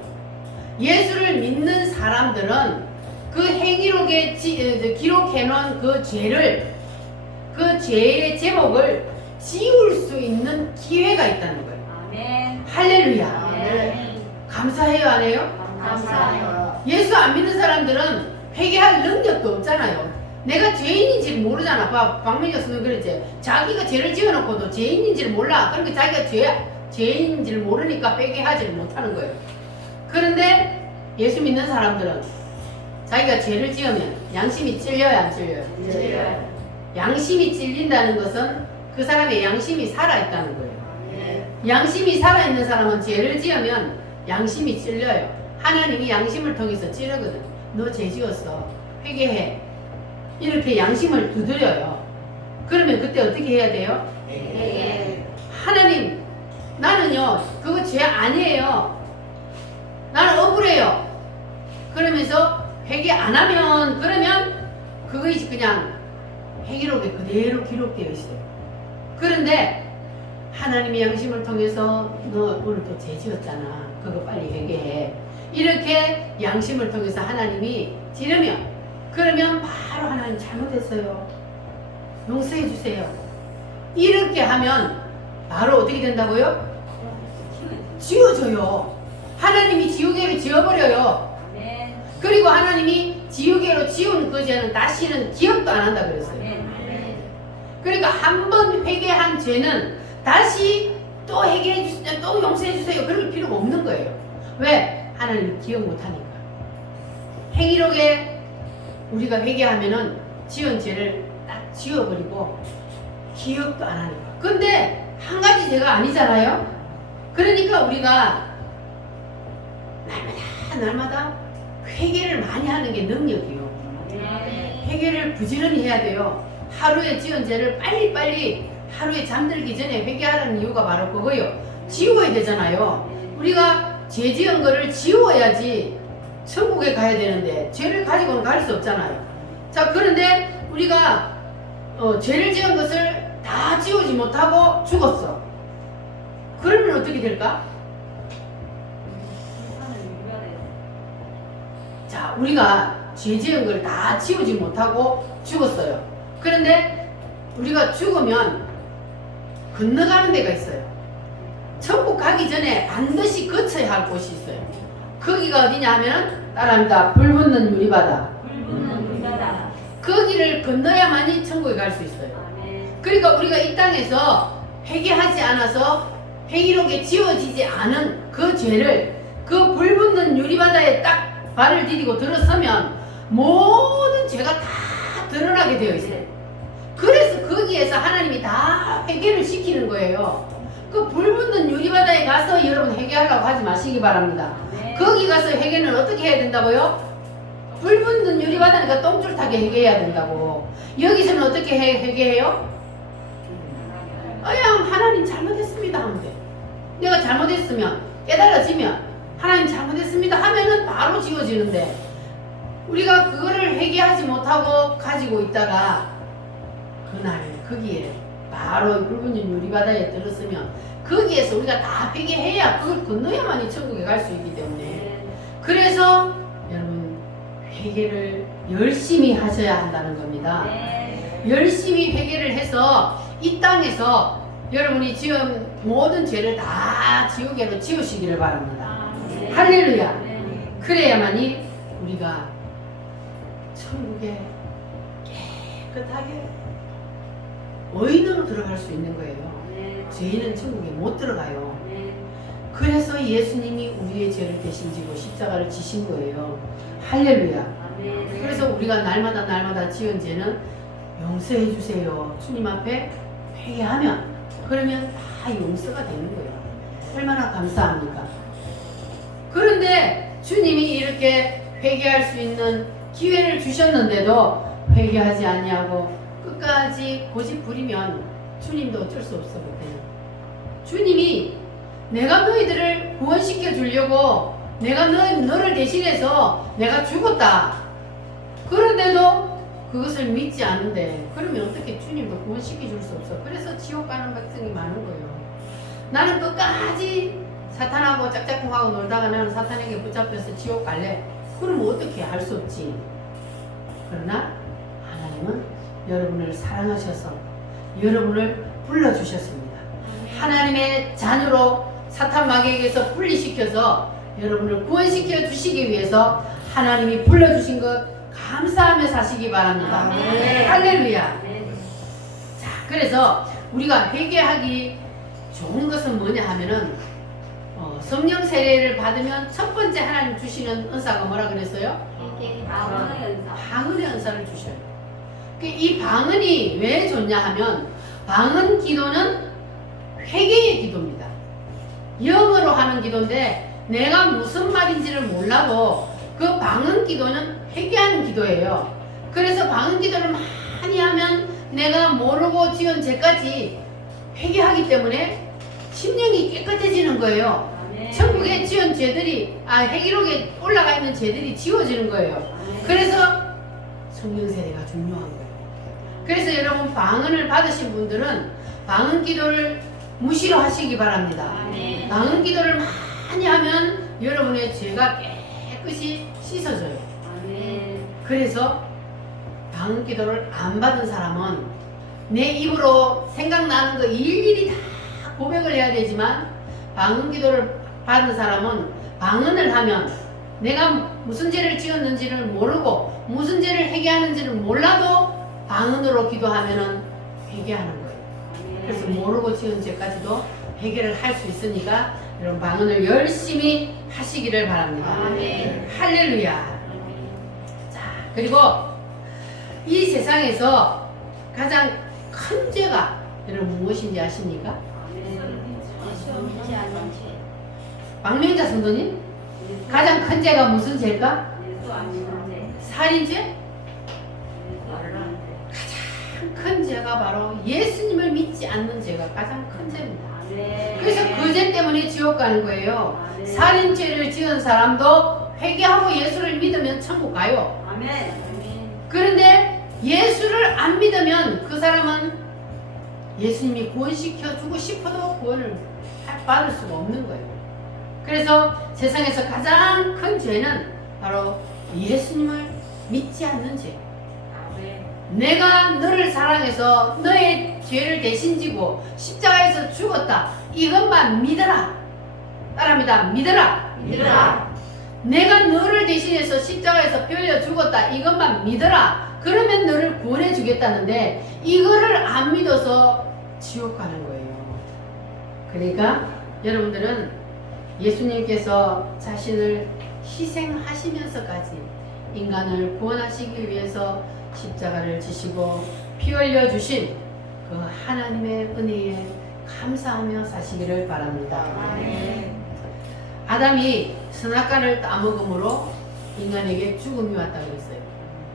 예수를 믿는 사람들은 그 행위록에 기록해 놓은 그 죄를 그 죄의 제목을 지울 수 있는 기회가 있다는 거예요. 아멘. 할렐루야. 아멘. 감사해요, 안 해요? 감사해요. 예수 안 믿는 사람들은 회개할 능력도 없잖아요. 내가 죄인인지를 모르잖아. 박민혁 선생님 그랬지. 자기가 죄를 지어놓고도 죄인인지를 몰라. 그러니까 자기가 죄인인지를 모르니까 회개하지를 못하는 거예요. 그런데 예수 믿는 사람들은 자기가 죄를 지으면 양심이 찔려요, 안 찔려요? 찔려요. 양심이 찔린다는 것은 그 사람의 양심이 살아있다는 거예요. 네. 양심이 살아있는 사람은 죄를 지으면 양심이 찔려요. 하나님이 양심을 통해서 찌르거든. 너 죄 지었어. 회개해. 이렇게 양심을 두드려요. 그러면 그때 어떻게 해야 돼요? 네. 하나님, 나는요 그거 죄 아니에요. 나는 억울해요. 그러면서 회개 안 하면 그러면 그것이 그냥 회개록에 그대로 기록되어 있어요. 그런데 하나님의 양심을 통해서 너 오늘 또 죄 지었잖아. 그거 빨리 회개해. 이렇게 양심을 통해서 하나님이 지르면 그러면 바로 하나님 잘못했어요. 용서해 주세요. 이렇게 하면 바로 어떻게 된다고요? 지워져요. 하나님이 지우개로 지워버려요. 아멘. 그리고 하나님이 지우개로 지운 그 죄는 다시는 기억도 안 한다 그랬어요. 아멘. 그러니까 한 번 회개한 죄는 다시 또 회개해 주세요, 또 용서해 주세요. 그럴 필요가 없는 거예요. 왜? 하나님이 기억 못 하니까. 행위록에 우리가 회개하면은 지은 죄를 딱 지워버리고 기억도 안 하니까. 근데 한 가지 죄가 아니잖아요. 그러니까 우리가 날마다 회개를 많이 하는 게 능력이에요. 아멘. 회개를 부지런히 해야 돼요. 하루에 지은 죄를 빨리빨리 하루에 잠들기 전에 회개하라는 이유가 바로 그거예요. 지워야 되잖아요. 우리가 죄 지은 거를 지워야지 천국에 가야 되는데 죄를 가지고는 갈 수 없잖아요. 자, 그런데 우리가 죄를 지은 것을 다 지우지 못하고 죽었어. 그러면 어떻게 될까? 자, 우리가 죄 지은 걸 다 지우지 못하고 죽었어요. 그런데 우리가 죽으면 건너가는 데가 있어요. 천국 가기 전에 반드시 거쳐야 할 곳이 있어요. 거기가 어디냐 하면 따라합니다. 불붙는 유리바다. 불붙는 불바다. 거기를 건너야만이 천국에 갈 수 있어요. 아멘. 그러니까 우리가 이 땅에서 회개하지 않아서 회개록에 지워지지 않은 그 죄를 그 불붙는 유리바다에 딱 발을 디디고 들어서면 모든 죄가 다 드러나게 되어 있어요. 그래서 거기에서 하나님이 다 회개를 시키는 거예요. 그 불붙는 유리바다에 가서 여러분 회개하려고 하지 마시기 바랍니다. 아멘. 거기 가서 회개는 어떻게 해야 된다고요? 불붙는 유리바다니까 똥줄 타게 회개해야 된다고. 여기서는 어떻게 회개해요? 그냥 하나님 잘못했습니다 하면 돼. 내가 잘못했으면 깨달아지면 하나님 잘못했습니다 하면은 바로 지워지는데 우리가 그거를 회개하지 못하고 가지고 있다가 그날 거기에 바로 붉은 유리바다에 들었으면 거기에서 우리가 다 회개해야 그걸 건너야만이 천국에 갈 수 있기 때문에 그래서 여러분 회개를 열심히 하셔야 한다는 겁니다. 열심히 회개를 해서 이 땅에서 여러분이 지은 모든 죄를 다 지우개로 지우시기를 바랍니다. 할렐루야. 그래야만이 우리가 천국에 깨끗하게 의인으로 들어갈 수 있는 거예요. 죄인은 천국에 못 들어가요. 그래서 예수님이 우리의 죄를 대신 지고 십자가를 지신 거예요. 할렐루야. 그래서 우리가 날마다 지은 죄는 용서해 주세요. 주님 앞에 회개하면 그러면 다 용서가 되는 거예요. 얼마나 감사합니까? 그런데 주님이 이렇게 회개할 수 있는 기회를 주셨는데도 회개하지 아니하고 끝까지 고집 부리면 주님도 어쩔 수 없어 그때는. 주님이 내가 너희들을 구원시켜 주려고 내가 너를 대신해서 내가 죽었다. 그런데도 그것을 믿지 않는데 그러면 어떻게 주님도 구원시켜 줄 수 없어. 그래서 지옥 가는 백성이 많은 거예요. 나는 끝까지 사탄하고 짝짝꿍하고 놀다가 나는 사탄에게 붙잡혀서 지옥 갈래. 그러면 어떻게 할 수 없지. 그러나 하나님은 여러분을 사랑하셔서 여러분을 불러주셨습니다. 하나님의 자녀로 사탄 마귀에게서 분리시켜서 여러분을 구원시켜 주시기 위해서 하나님이 불러주신 것 감사하며 사시기 바랍니다. 아멘. 할렐루야. 자, 그래서 우리가 회개하기 좋은 것은 뭐냐 하면은 성령 세례를 받으면 첫 번째 하나님 주시는 은사가 뭐라 그랬어요? 방언의 은사를 주셔요. 이 방언이 왜 좋냐 하면 방언 기도는 회개의 기도입니다. 영어로 하는 기도인데 내가 무슨 말인지를 몰라도 그 방언 기도는 회개하는 기도예요. 그래서 방언 기도를 많이 하면 내가 모르고 지은 죄까지 회개하기 때문에 심령이 깨끗해지는 거예요. 천국에 지은 죄들이 해기록에 올라가 있는 죄들이 지워지는 거예요. 그래서 성령 세례가 중요한 거예요. 그래서 여러분 방언을 받으신 분들은 방언 기도를 무시로 하시기 바랍니다. 방언 기도를 많이 하면 여러분의 죄가 깨끗이 씻어져요. 그래서 방언 기도를 안 받은 사람은 내 입으로 생각나는 거 일일이 다 고백을 해야 되지만 방언 기도를 받은 사람은 방언을 하면 내가 무슨 죄를 지었는지를 모르고 무슨 죄를 회개하는지를 몰라도 방언으로 기도하면은 회개하는 거예요. 그래서 모르고 지은 죄까지도 회개를 할 수 있으니까 여러분 방언을 열심히 하시기를 바랍니다. 할렐루야. 자, 그리고 이 세상에서 가장 큰 죄가 여러분 무엇인지 아십니까? 박명자 성도님, 가장 큰 죄가 무슨 죄일까? 살인죄? 가장 큰 죄가 바로 예수님을 믿지 않는 죄가 가장 큰 죄입니다. 그래서 그 죄 때문에 지옥 가는 거예요. 살인죄를 지은 사람도 회개하고 예수를 믿으면 천국 가요. 그런데 예수를 안 믿으면 그 사람은 예수님이 구원시켜 주고 싶어도 구원을 받을 수가 없는 거예요. 그래서 세상에서 가장 큰 죄는 바로 예수님을 믿지 않는 죄. 내가 너를 사랑해서 너의 죄를 대신 지고 십자가에서 죽었다. 이것만 믿어라. 따라합니다. 믿어라. 내가 너를 대신해서 십자가에서 별려 죽었다. 이것만 믿어라. 그러면 너를 구원해 주겠다는데 이거를 안 믿어서 지옥 가는 거예요. 그러니까 여러분들은 예수님께서 자신을 희생하시면서까지 인간을 구원하시기 위해서 십자가를 지시고 피 흘려 주신 그 하나님의 은혜에 감사하며 사시기를 바랍니다. 아담이 선악과를 따먹음으로 인간에게 죽음이 왔다 그랬어요.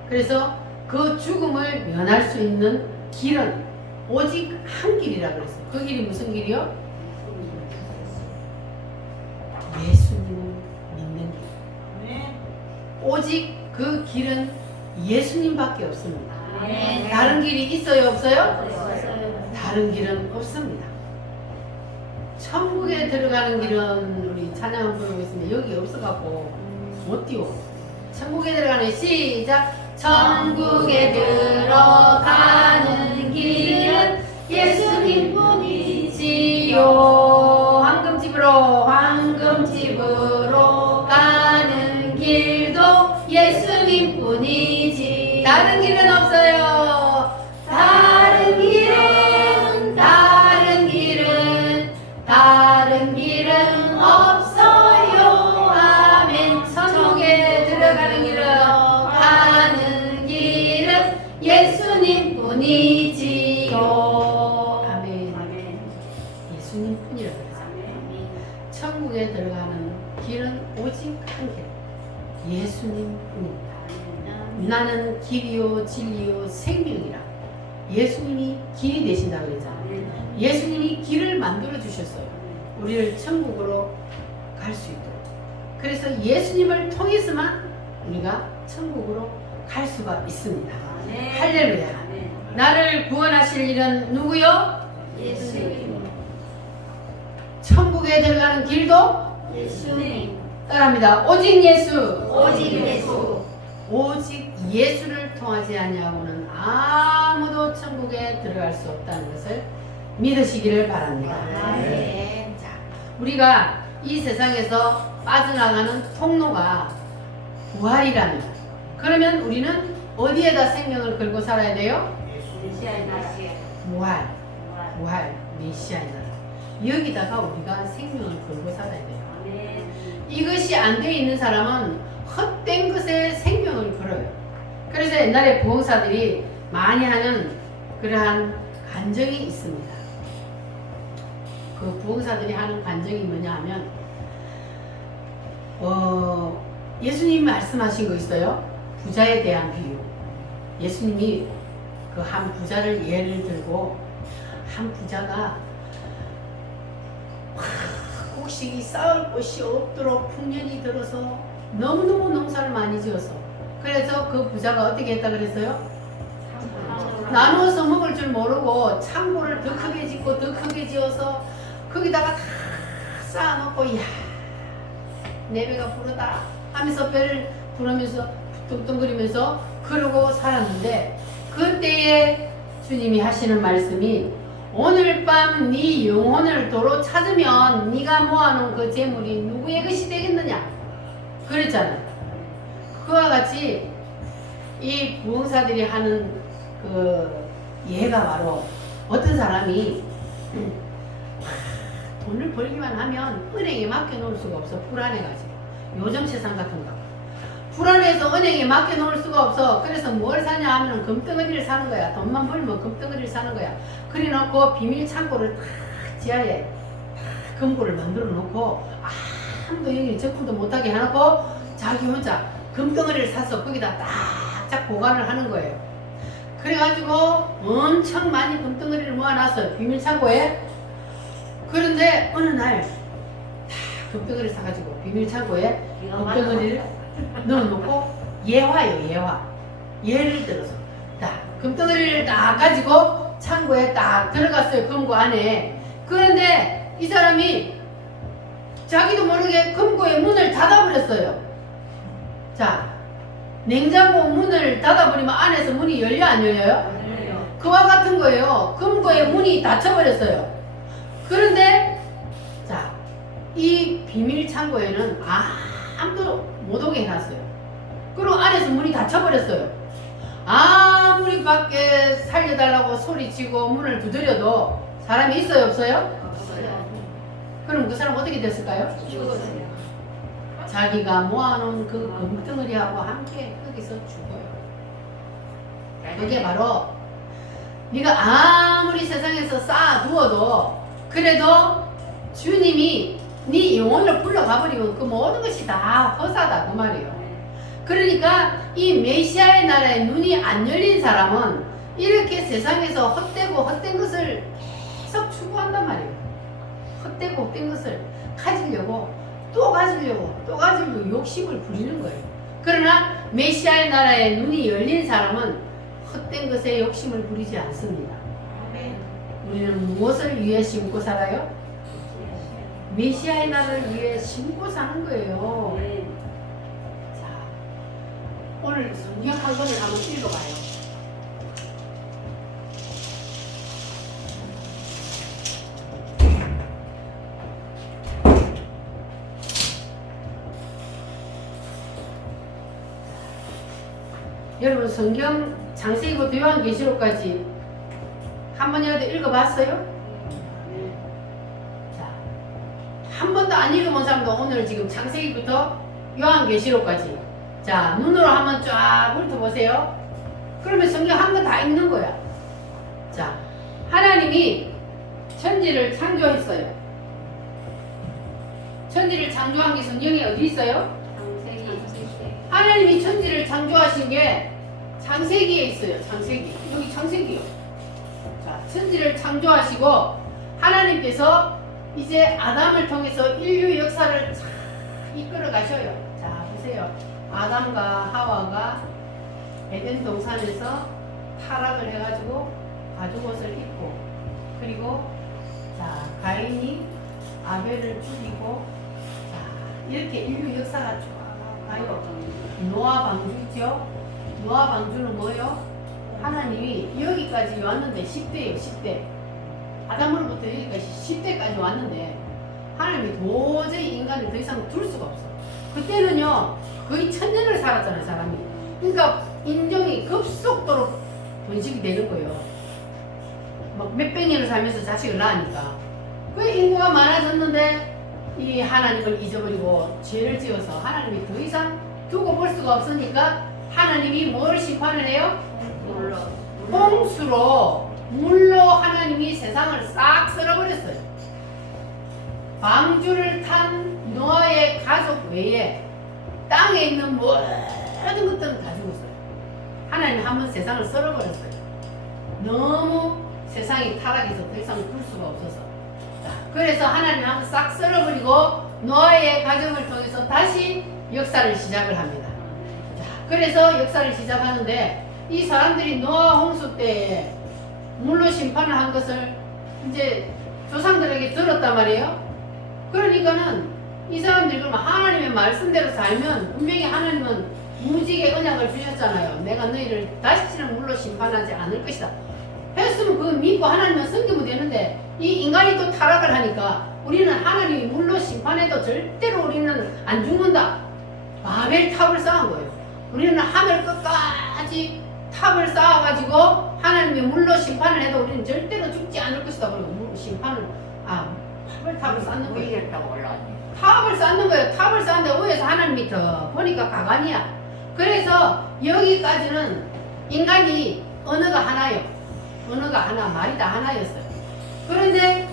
그래서 그 죽음을 면할 수 있는 길은 오직 한 길이라 그랬어요. 그 길이 무슨 길이요? 예수님을 믿는 길. 오직 그 길은 예수님밖에 없습니다. 다른 길이 있어요? 없어요? 다른 길은 없습니다. 천국에 들어가는 길은 우리 찬양을 부르고 있습니다. 여기 없어갖고 못 뛰어. 천국에 들어가는 시작. 천국에 들어가는 길은 예수님뿐이지요. 황금집으로 가는 길도 예수님뿐이지. 다른 길은 없어요. 다른 길은 없어요. 아멘. 천국에 들어가는 길은 가는 길은 예수님뿐이지요. 아멘. 예수님뿐이라고 했어요. 천국에 들어가는 길은 오직 한 길. 예수님뿐입니다. 나는 길이요 진리요 생명이라. 예수님이 길이 되신다고 그랬잖아요. 예수님이 길을 만들어 주셨어요. 우리를 천국으로 갈 수 있도록. 그래서 예수님을 통해서만 우리가 천국으로 갈 수가 있습니다. 할렐루야. 나를 구원하실 이는 누구요? 예수님. 천국에 들어가는 길도 예수님. 따라합니다. 오직 예수. 오직 예수. 오직 예수를 통하지 아니하고는 아무도 천국에 들어갈 수 없다는 것을 믿으시기를 바랍니다. 자, 우리가 이 세상에서 빠져나가는 통로가 부활이라면, 그러면 우리는 어디에다 생명을 걸고 살아야 돼요? 메시아의 나라. 부활, 메시아의 나라. 여기다가 우리가 생명을 걸고 살아야 돼요. 이것이 안 돼 있는 사람은 헛된 것에 생명을 걸어요. 그래서 옛날에 부흥사들이 많이 하는 그러한 간증이 있습니다. 그 부흥사들이 하는 간증이 뭐냐 하면 예수님이 말씀하신 거 있어요. 부자에 대한 비유. 예수님이 그 한 부자를 예를 들고, 한 부자가 곡식이 쌓을 곳이 없도록 풍년이 들어서 너무너무 농사를 많이 지어서 그래서 그 부자가 어떻게 했다 그랬어요? 나누어서 먹을 줄 모르고 창고를 더 크게 짓고 더 크게 지어서 거기다가 다 쌓아놓고 이야 내 배가 부르다 하면서 배를 부르면서 뚱뚱거리면서 그러고 살았는데 그때에 주님이 하시는 말씀이 오늘 밤 네 영혼을 도로 찾으면 네가 모아놓은 그 재물이 누구의 것이 되겠느냐 그랬잖아요. 그와 같이 이 부흥사들이 하는 그 예가 바로 어떤 사람이 돈을 벌기만 하면 은행에 맡겨놓을 수가 없어. 불안해가지고 요즘 세상 같은 거 불안해서 은행에 맡겨놓을 수가 없어. 그래서 뭘 사냐 하면 금덩어리를 사는 거야. 돈만 벌면 금덩어리를 사는 거야. 그래놓고 비밀 창고를 다 지하에 다 금고를 만들어 놓고 아무도 여기 접근도 못하게 해놓고 자기 혼자 금덩어리를 사서 거기다 딱 보관을 하는 거예요. 그래가지고 엄청 많이 금덩어리를 모아놨어요. 비밀 창고에. 그런데 어느 날 다 금덩어리를 사가지고 비밀 창고에 금덩어리를 넣어놓고 예화요. 예를 들어서 딱 금덩어리를 딱 가지고 창고에 딱 들어갔어요. 금고 안에. 그런데 이 사람이 자기도 모르게 금고의 문을 닫아버렸어요. 자, 냉장고 문을 닫아버리면 안에서 문이 열려 안 열려요? 그와 같은 거예요. 금고의 문이 닫혀버렸어요. 그런데 자, 이 비밀 창고에는 아무도 못 오게 해놨어요. 그리고 안에서 문이 닫혀버렸어요. 아무리 밖에 살려달라고 소리치고 문을 두드려도 사람이 있어요 없어요? 그럼 그 사람 어떻게 됐을까요? 죽었어요. 자기가 모아놓은 그 금덩어리하고 함께 거기서 죽어요. 그게 바로 네가 아무리 세상에서 쌓아두어도 그래도 주님이 네 영혼을 불러가버리면 그 모든 것이 다 허사다 그 말이에요. 그러니까 이 메시아의 나라에 눈이 안 열린 사람은 이렇게 세상에서 헛된 것을 계속 추구한단 말이에요. 헛된 것을 가지려고 또 가지려고 욕심을 부리는 거예요. 그러나 메시아의 나라에 눈이 열린 사람은 헛된 것에 욕심을 부리지 않습니다. 우리는 무엇을 위해 심고 살아요? 메시아의 나라를 위해 심고 사는 거예요. 자, 오늘 성경 한 권을 한번 읽어봐요. 여러분 성경 창세기부터 요한계시록까지 한 번이라도 읽어봤어요? 자, 한 번도 안 읽어본 사람도 오늘 지금 창세기부터 요한계시록까지 자 눈으로 한번 쫙 훑어보세요. 그러면 성경 한 번 다 읽는 거야. 자, 하나님이 천지를 창조했어요. 천지를 창조한 게 성경에 어디 있어요? 하나님이 천지를 창조하신 게 창세기에 있어요. 창세기. 여기 창세기요. 자, 천지를 창조하시고 하나님께서 이제 아담을 통해서 인류 역사를 쫙 이끌어 가셔요. 자, 보세요. 아담과 하와가 에덴 동산에서 타락을 해가지고 가죽옷을 입고 그리고 자, 가인이 아벨을 죽이고 자, 이렇게 인류 역사가 쭉 가요. 노아 방주죠. 노아 방주는 뭐요? 하나님이 여기까지 왔는데 10대예요. 10대. 아담으로부터 여기까지 10대까지 왔는데 하나님이 도저히 인간을 더 이상 둘 수가 없어. 그때는요 거의 1000년을 살았잖아요. 사람이. 그러니까 인종이 급속도로 번식이 되는 거예요. 막 몇백 년을 살면서 자식을 낳으니까. 그 인구가 많아졌는데 이 하나님을 잊어버리고 죄를 지어서 하나님이 더 이상 두고 볼 수가 없으니까 하나님이 뭘 심판을 해요? 홍수로 물로 하나님이 세상을 싹 쓸어버렸어요. 방주를 탄 노아의 가족 외에 땅에 있는 모든 것들은 다 죽었어요. 하나님 한번 세상을 쓸어버렸어요. 너무 세상이 타락해서 더 이상 둘 수가 없어서. 자, 그래서 하나님 한번 싹 썰어버리고 노아의 가정을 통해서 다시 역사를 시작을 합니다. 자, 그래서 역사를 시작하는데 이 사람들이 노아 홍수 때에 물로 심판을 한 것을 이제 조상들에게 들었단 말이에요. 그러니까는 이 사람들이 그러면 하나님의 말씀대로 살면 분명히 하나님은 무지개 언약을 주셨잖아요. 내가 너희를 다시는 물로 심판하지 않을 것이다. 했으면 그거 믿고 하나님은 섬기면 되는데 이 인간이 또 타락을 하니까 우리는 하나님이 물로 심판해도 절대로 우리는 안 죽는다. 바벨 탑을 쌓은 거예요. 우리는 하늘 끝까지 탑을 쌓아가지고 하나님이 물로 심판을 해도 우리는 절대로 죽지 않을 것이다. 그리고 심판을 바벨 탑을 쌓는 거예요. 위에다가 올라왔네. 탑을 쌓는 거예요. 탑을 쌓는데 위에서 하나님이 더 보니까 가관이야. 그래서 여기까지는 인간이 언어가 하나요. 언어가 하나, 말이 다 하나였어요. 그런데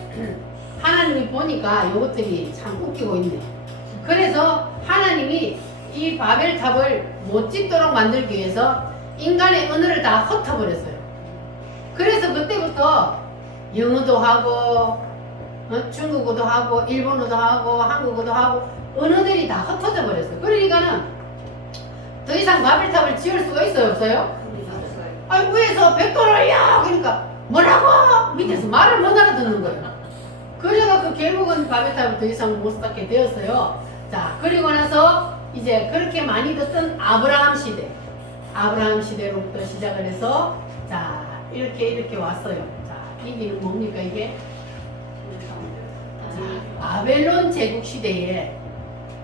하나님이 보니까 이것들이 참 웃기고 있네. 그래서 하나님이 이 바벨탑을 못 짓도록 만들기 위해서 인간의 언어를 다 흩어버렸어요. 그래서 그때부터 영어도 하고 중국어도 하고 일본어도 하고 한국어도 하고 언어들이 다 흩어져 버렸어요. 그러니까는 더 이상 바벨탑을 지을 수가 있어요, 없어요? 아니 위에서 백돌이야 그러니까 뭐라고 밑에서 말을 못 알아듣는 거예요. 그래가 결국은 바벨탑을 더 이상 못 쌓게 되었어요. 자, 그리고 나서 이제 그렇게 많이 듣던 아브라함 시대로부터 시작을 해서 자 이렇게 왔어요. 자, 이게 뭡니까 이게? 자, 바벨론 제국 시대에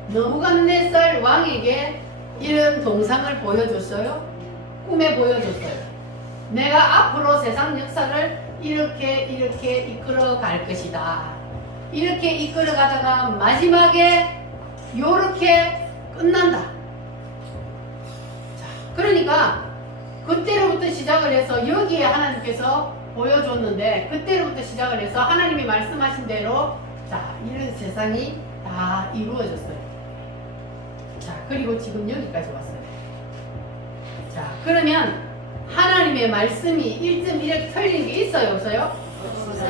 느부갓네살 왕에게 이런 동상을 보여줬어요. 꿈에 보여줬어요. 내가 앞으로 세상 역사를 이렇게 이끌어 갈 것이다. 이렇게 이끌어 가다가 마지막에 요렇게 끝난다. 자, 그러니까 그때로부터 시작을 해서 여기에 하나님께서 보여줬는데 그때로부터 시작을 해서 하나님이 말씀하신 대로 자 이런 세상이 다 이루어졌어요. 자, 그리고 지금 여기까지 왔어요. 자, 그러면 하나님의 말씀이 1.1에 틀린 게 있어요, 없어요?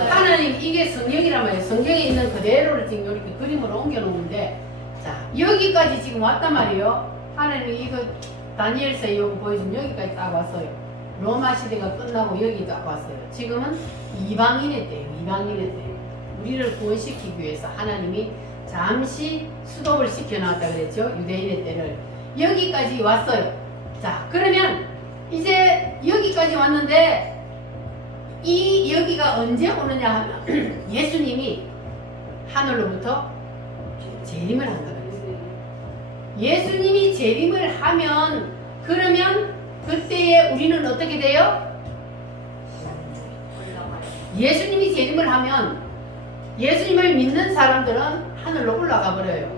하나님 이게 성경이란 말이에요. 성경에 있는 그대로를 지금 이렇게 그림으로 옮겨 놓는데 자, 여기까지 지금 왔단 말이에요. 하나님이 이거 다니엘서에 이거 보여준 여기까지 딱 왔어요. 로마 시대가 끝나고 여기 딱 왔어요. 지금은 이방인의 때예요. 이방인의 때. 우리를 구원시키기 위해서 하나님이 잠시 수도를 시켜놨다 그랬죠. 유대인의 때를. 여기까지 왔어요. 자, 그러면 이제 여기까지 왔는데 이 여기가 언제 오느냐 하면 예수님이 하늘로부터 재림을 한다 그랬어요. 예수님이 재림을 하면 그러면 그때에 우리는 어떻게 돼요? 예수님이 재림을 하면 예수님을 믿는 사람들은 하늘로 올라가 버려요.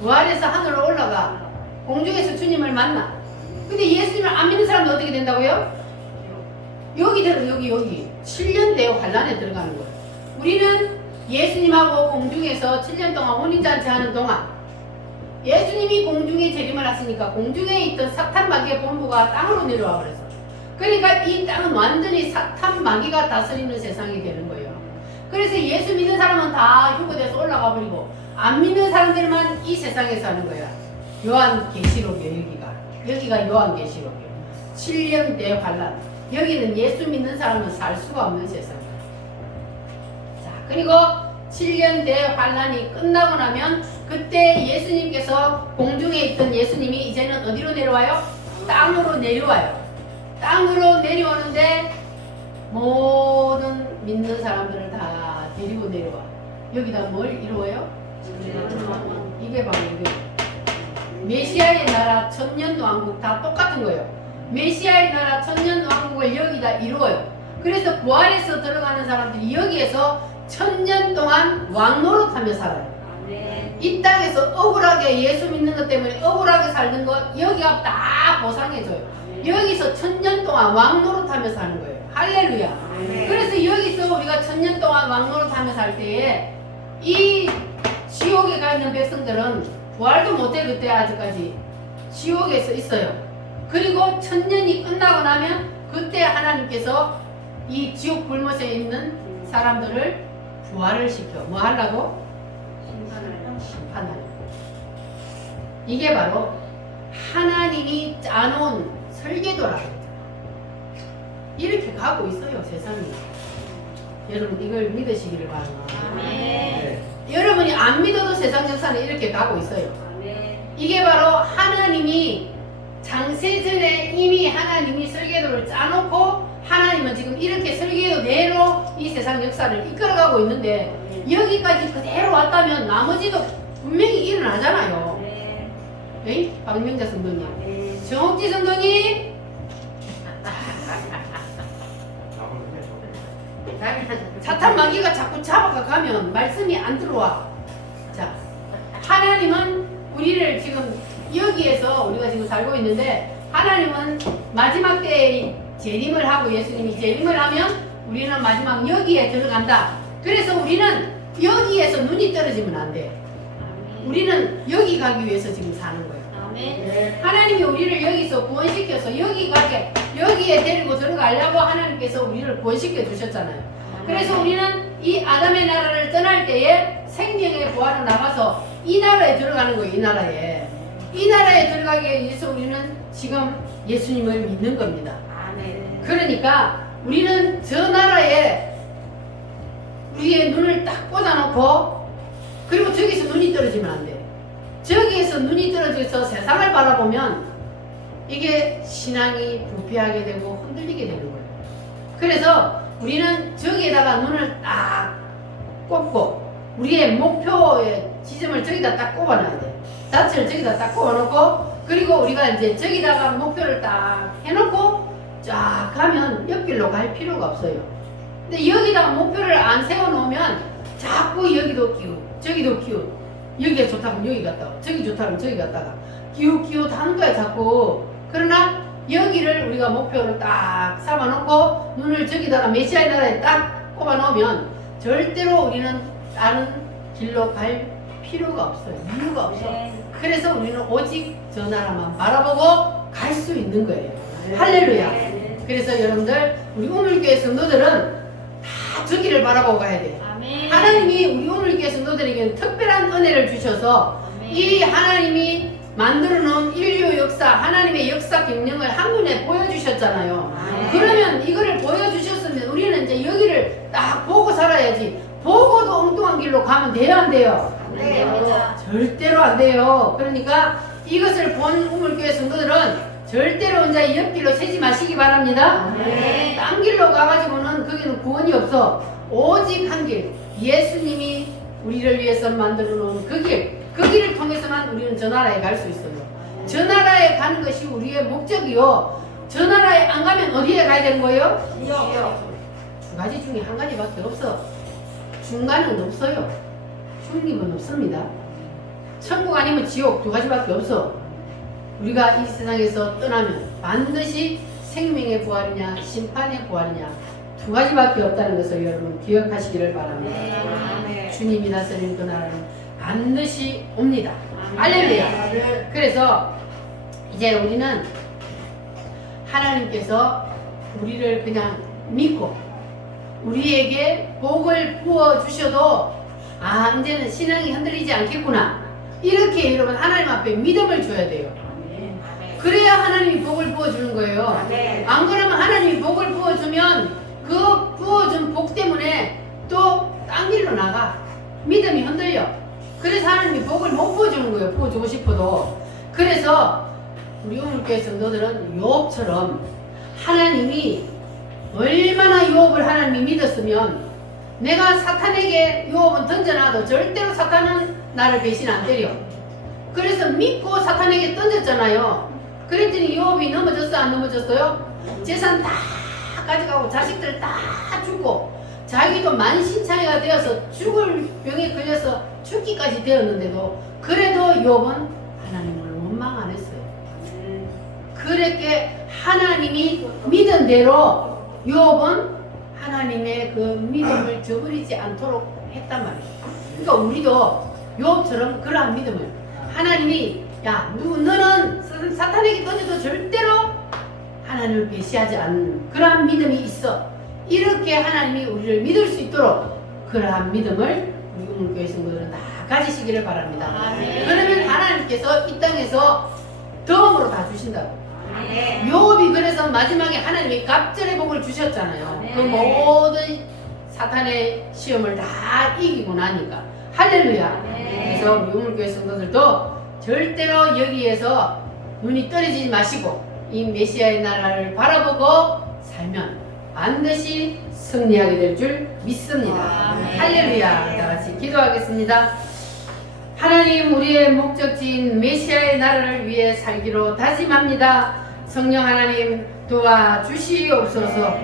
부활해서 하늘로 올라가 공중에서 주님을 만나. 근데 예수님을 안 믿는 사람은 어떻게 된다고요? 여기 7년 대의 환란에 들어가는 거예요. 우리는 예수님하고 공중에서 7년 동안 혼인잔치 하는 동안 예수님이 공중에 재림을 하시니까 공중에 있던 사탄 마귀의 본부가 땅으로 내려와 버렸어. 그러니까 이 땅은 완전히 사탄 마귀가 다스리는 세상이 되는 거예요. 그래서 예수 믿는 사람은 다 휴거돼서 올라가 버리고 안 믿는 사람들만 이 세상에 사는 거야. 요한계시록이에요. 여기가 요한계시록이에요. 7년 대환란. 여기는 예수 믿는 사람은 살 수가 없는 세상이에요. 자, 그리고 7년 대환란이 끝나고 나면 그때 예수님께서 공중에 있던 예수님이 이제는 어디로 내려와요? 땅으로 내려와요. 땅으로 내려오는데 모든 믿는 사람들을 다 데리고 내려와. 여기다 뭘 이루어요? 이게 바로 이게 메시아의 나라 천년도 왕국 다 똑같은 거예요. 메시아의 나라 천년도 왕국을 여기다 이루어요. 그래서 부활해서 들어가는 사람들이 여기에서 천년 동안 왕노릇하며 살아요. 이 땅에서 억울하게 예수 믿는 것 때문에 억울하게 살던 것 여기가 다 보상해줘요. 여기서 천년 동안 왕노릇하며 사는 거예요. 할렐루야. 그래서 여기서 우리가 천년 동안 왕노릇하며 살 때에 이 지옥에 가 있는 백성들은 부활도 못해 그때 아직까지 지옥에서 있어요. 그리고 천년이 끝나고 나면 그때 하나님께서 이 지옥 불못에 있는 사람들을 부활을 시켜. 뭐 하려고? 심판하려. 이게 바로 하나님이 짜놓은 설계도라고 했잖아. 이렇게 가고 있어요, 세상이. 여러분 이걸 믿으시기를 바랍니다. 아멘. 여러분이 안 믿어도 세상 역사는 이렇게 가고 있어요. 아멘. 이게 바로 하나님이 장세전에 이미 하나님이 설계도를 짜놓고 하나님은 지금 이렇게 설계도대로 이 세상 역사를 이끌어가고 있는데 여기까지 그대로 왔다면 나머지도 분명히 일어나잖아요. 네. 에이? 박명자 성도님, 네. 정옥지 성도님, 사탄 마귀가 자꾸 잡아가 가면 말씀이 안 들어와. 자, 하나님은 우리를 지금 여기에서 우리가 지금 살고 있는데 하나님은 마지막 때에 재림을 하고 예수님이 재림을 하면 우리는 마지막 여기에 들어간다. 그래서 우리는 여기에서 눈이 떨어지면 안 돼. 우리는 여기 가기 위해서 지금 사는 거예요. 아멘. 하나님이 우리를 여기서 구원시켜서 여기 가게 여기에 데리고 들어가려고 하나님께서 우리를 구원시켜 주셨잖아요. 그래서 우리는 이 아담의 나라를 떠날 때에 생명의 부활로 나가서 이 나라에 들어가는 거예요. 이 나라에. 이 나라에 들어가기 위해서 우리는 지금 예수님을 믿는 겁니다. 아멘. 그러니까 우리는 저 나라에 우리의 눈을 딱 꽂아놓고 그리고 저기서 눈이 떨어지면 안 돼. 저기에서 눈이 떨어져서 세상을 바라보면 이게 신앙이 부패하게 되고 흔들리게 되는 거예요. 그래서 우리는 저기에다가 눈을 딱 꽂고 우리의 목표의 지점을 저기다 딱 꼽아놔야 돼. 자체를 저기다 딱 꼽아놓고 그리고 우리가 이제 저기다가 목표를 딱 해놓고 쫙 가면 옆길로 갈 필요가 없어요. 근데 여기다가 목표를 안 세워놓으면 자꾸 여기도 끼우 저기도 끼우 여기가 좋다면 여기 갔다가 저기 좋다면 저기 갔다가 끼우 하는 거야 자꾸. 그러나 여기를 우리가 목표를 딱 삼아놓고 눈을 저기다가 메시아의 나라에 딱 꼽아놓으면 절대로 우리는 다른 길로 갈 필요가 없어요. 이유가 없어. 그래서 우리는 오직 저 나라만 바라보고 갈 수 있는 거예요. 할렐루야. 그래서 여러분들 우리 우물교회 성도들은 다 저기를 바라보고 가야 돼요. 아멘. 하나님이 우리 우물교회 성도들에게는 특별한 은혜를 주셔서 이 하나님이 만들어 놓은 인류 역사, 하나님의 역사 경영을 한눈에 보여주셨잖아요. 그러면 이거를 보여주셨으면 우리는 이제 여기를 딱 보고 살아야지. 보고도 엉뚱한 길로 가면 돼요, 안 돼요? 안 됩니다. 절대로 안 돼요. 그러니까 이것을 본 우물교회 성도들은 절대로 이제 옆길로 새지 마시기 바랍니다. 네. 딴 길로 가가지고는 거기는 구원이 없어. 오직 한 길, 예수님이 우리를 위해서 만들어 놓은 그 길, 그 길을 통해서만 우리는 저 나라에 갈 수 있어요. 저 나라에 가는 것이 우리의 목적이요. 저 나라에 안 가면 어디에 가야 되는 거예요? 두 가지 중에 한 가지밖에 없어. 중간은 없어요. 중립은 없습니다. 천국 아니면 지옥 두 가지밖에 없어. 우리가 이 세상에서 떠나면 반드시 생명의 부활이냐 심판의 부활이냐 두 가지밖에 없다는 것을 여러분 기억하시기를 바랍니다. 네. 주님이 나서는 그 날은 반드시 옵니다. 아멘. 할렐루야. 그래서 이제 우리는 하나님께서 우리를 그냥 믿고 우리에게 복을 부어 주셔도 아 이제는 신앙이 흔들리지 않겠구나 이렇게 여러분 하나님 앞에 믿음을 줘야 돼요. 그래야 하나님이 복을 부어주는 거예요. 안 그러면 하나님이 복을 부어주면 그 부어준 복 때문에 또 딴 길로 나가. 믿음이 흔들려. 그래서 하나님이 복을 못 부어주는 거예요. 부어주고 싶어도. 그래서 우리 우물교회 성도들은 요업처럼 하나님이 얼마나 요업을 하나님이 믿었으면 내가 사탄에게 요업은 던져놔도 절대로 사탄은 나를 배신 안 때려. 그래서 믿고 사탄에게 던졌잖아요. 그랬더니 요업이 넘어졌어 안 넘어졌어요? 재산 다 가져가고 자식들 다 죽고 자기도 만신창이가 되어서 죽을 병에 걸려서 죽기까지 되었는데도 그래도 요업은 하나님을 원망 안 했어요. 그렇게 하나님이 믿은 대로 요업은 하나님의 그 믿음을 저버리지 않도록 했단 말이에요. 그러니까 우리도 요업처럼 그러한 믿음을 하나님이 야 너는 사탄에게 던져도 절대로 하나님을 배신하지 않는 그러한 믿음이 있어. 이렇게 하나님이 우리를 믿을 수 있도록 그러한 믿음을 우리 우물교회 성도들은 다 가지시기를 바랍니다. 아멘. 그러면 하나님께서 이 땅에서 덤으로 다 주신다고. 아멘. 요업이 그래서 마지막에 하나님이 갑절의 복을 주셨잖아요. 네. 그 모든 사탄의 시험을 다 이기고 나니까. 할렐루야. 네. 그래서 우리 우물교회 성도들도 절대로 여기에서 눈이 떨어지지 마시고 이 메시아의 나라를 바라보고 살면 반드시 승리하게 될 줄 믿습니다. 아멘. 할렐루야. 다 같이 기도하겠습니다. 하나님, 우리의 목적지인 메시아의 나라를 위해 살기로 다짐합니다. 성령 하나님 도와주시옵소서.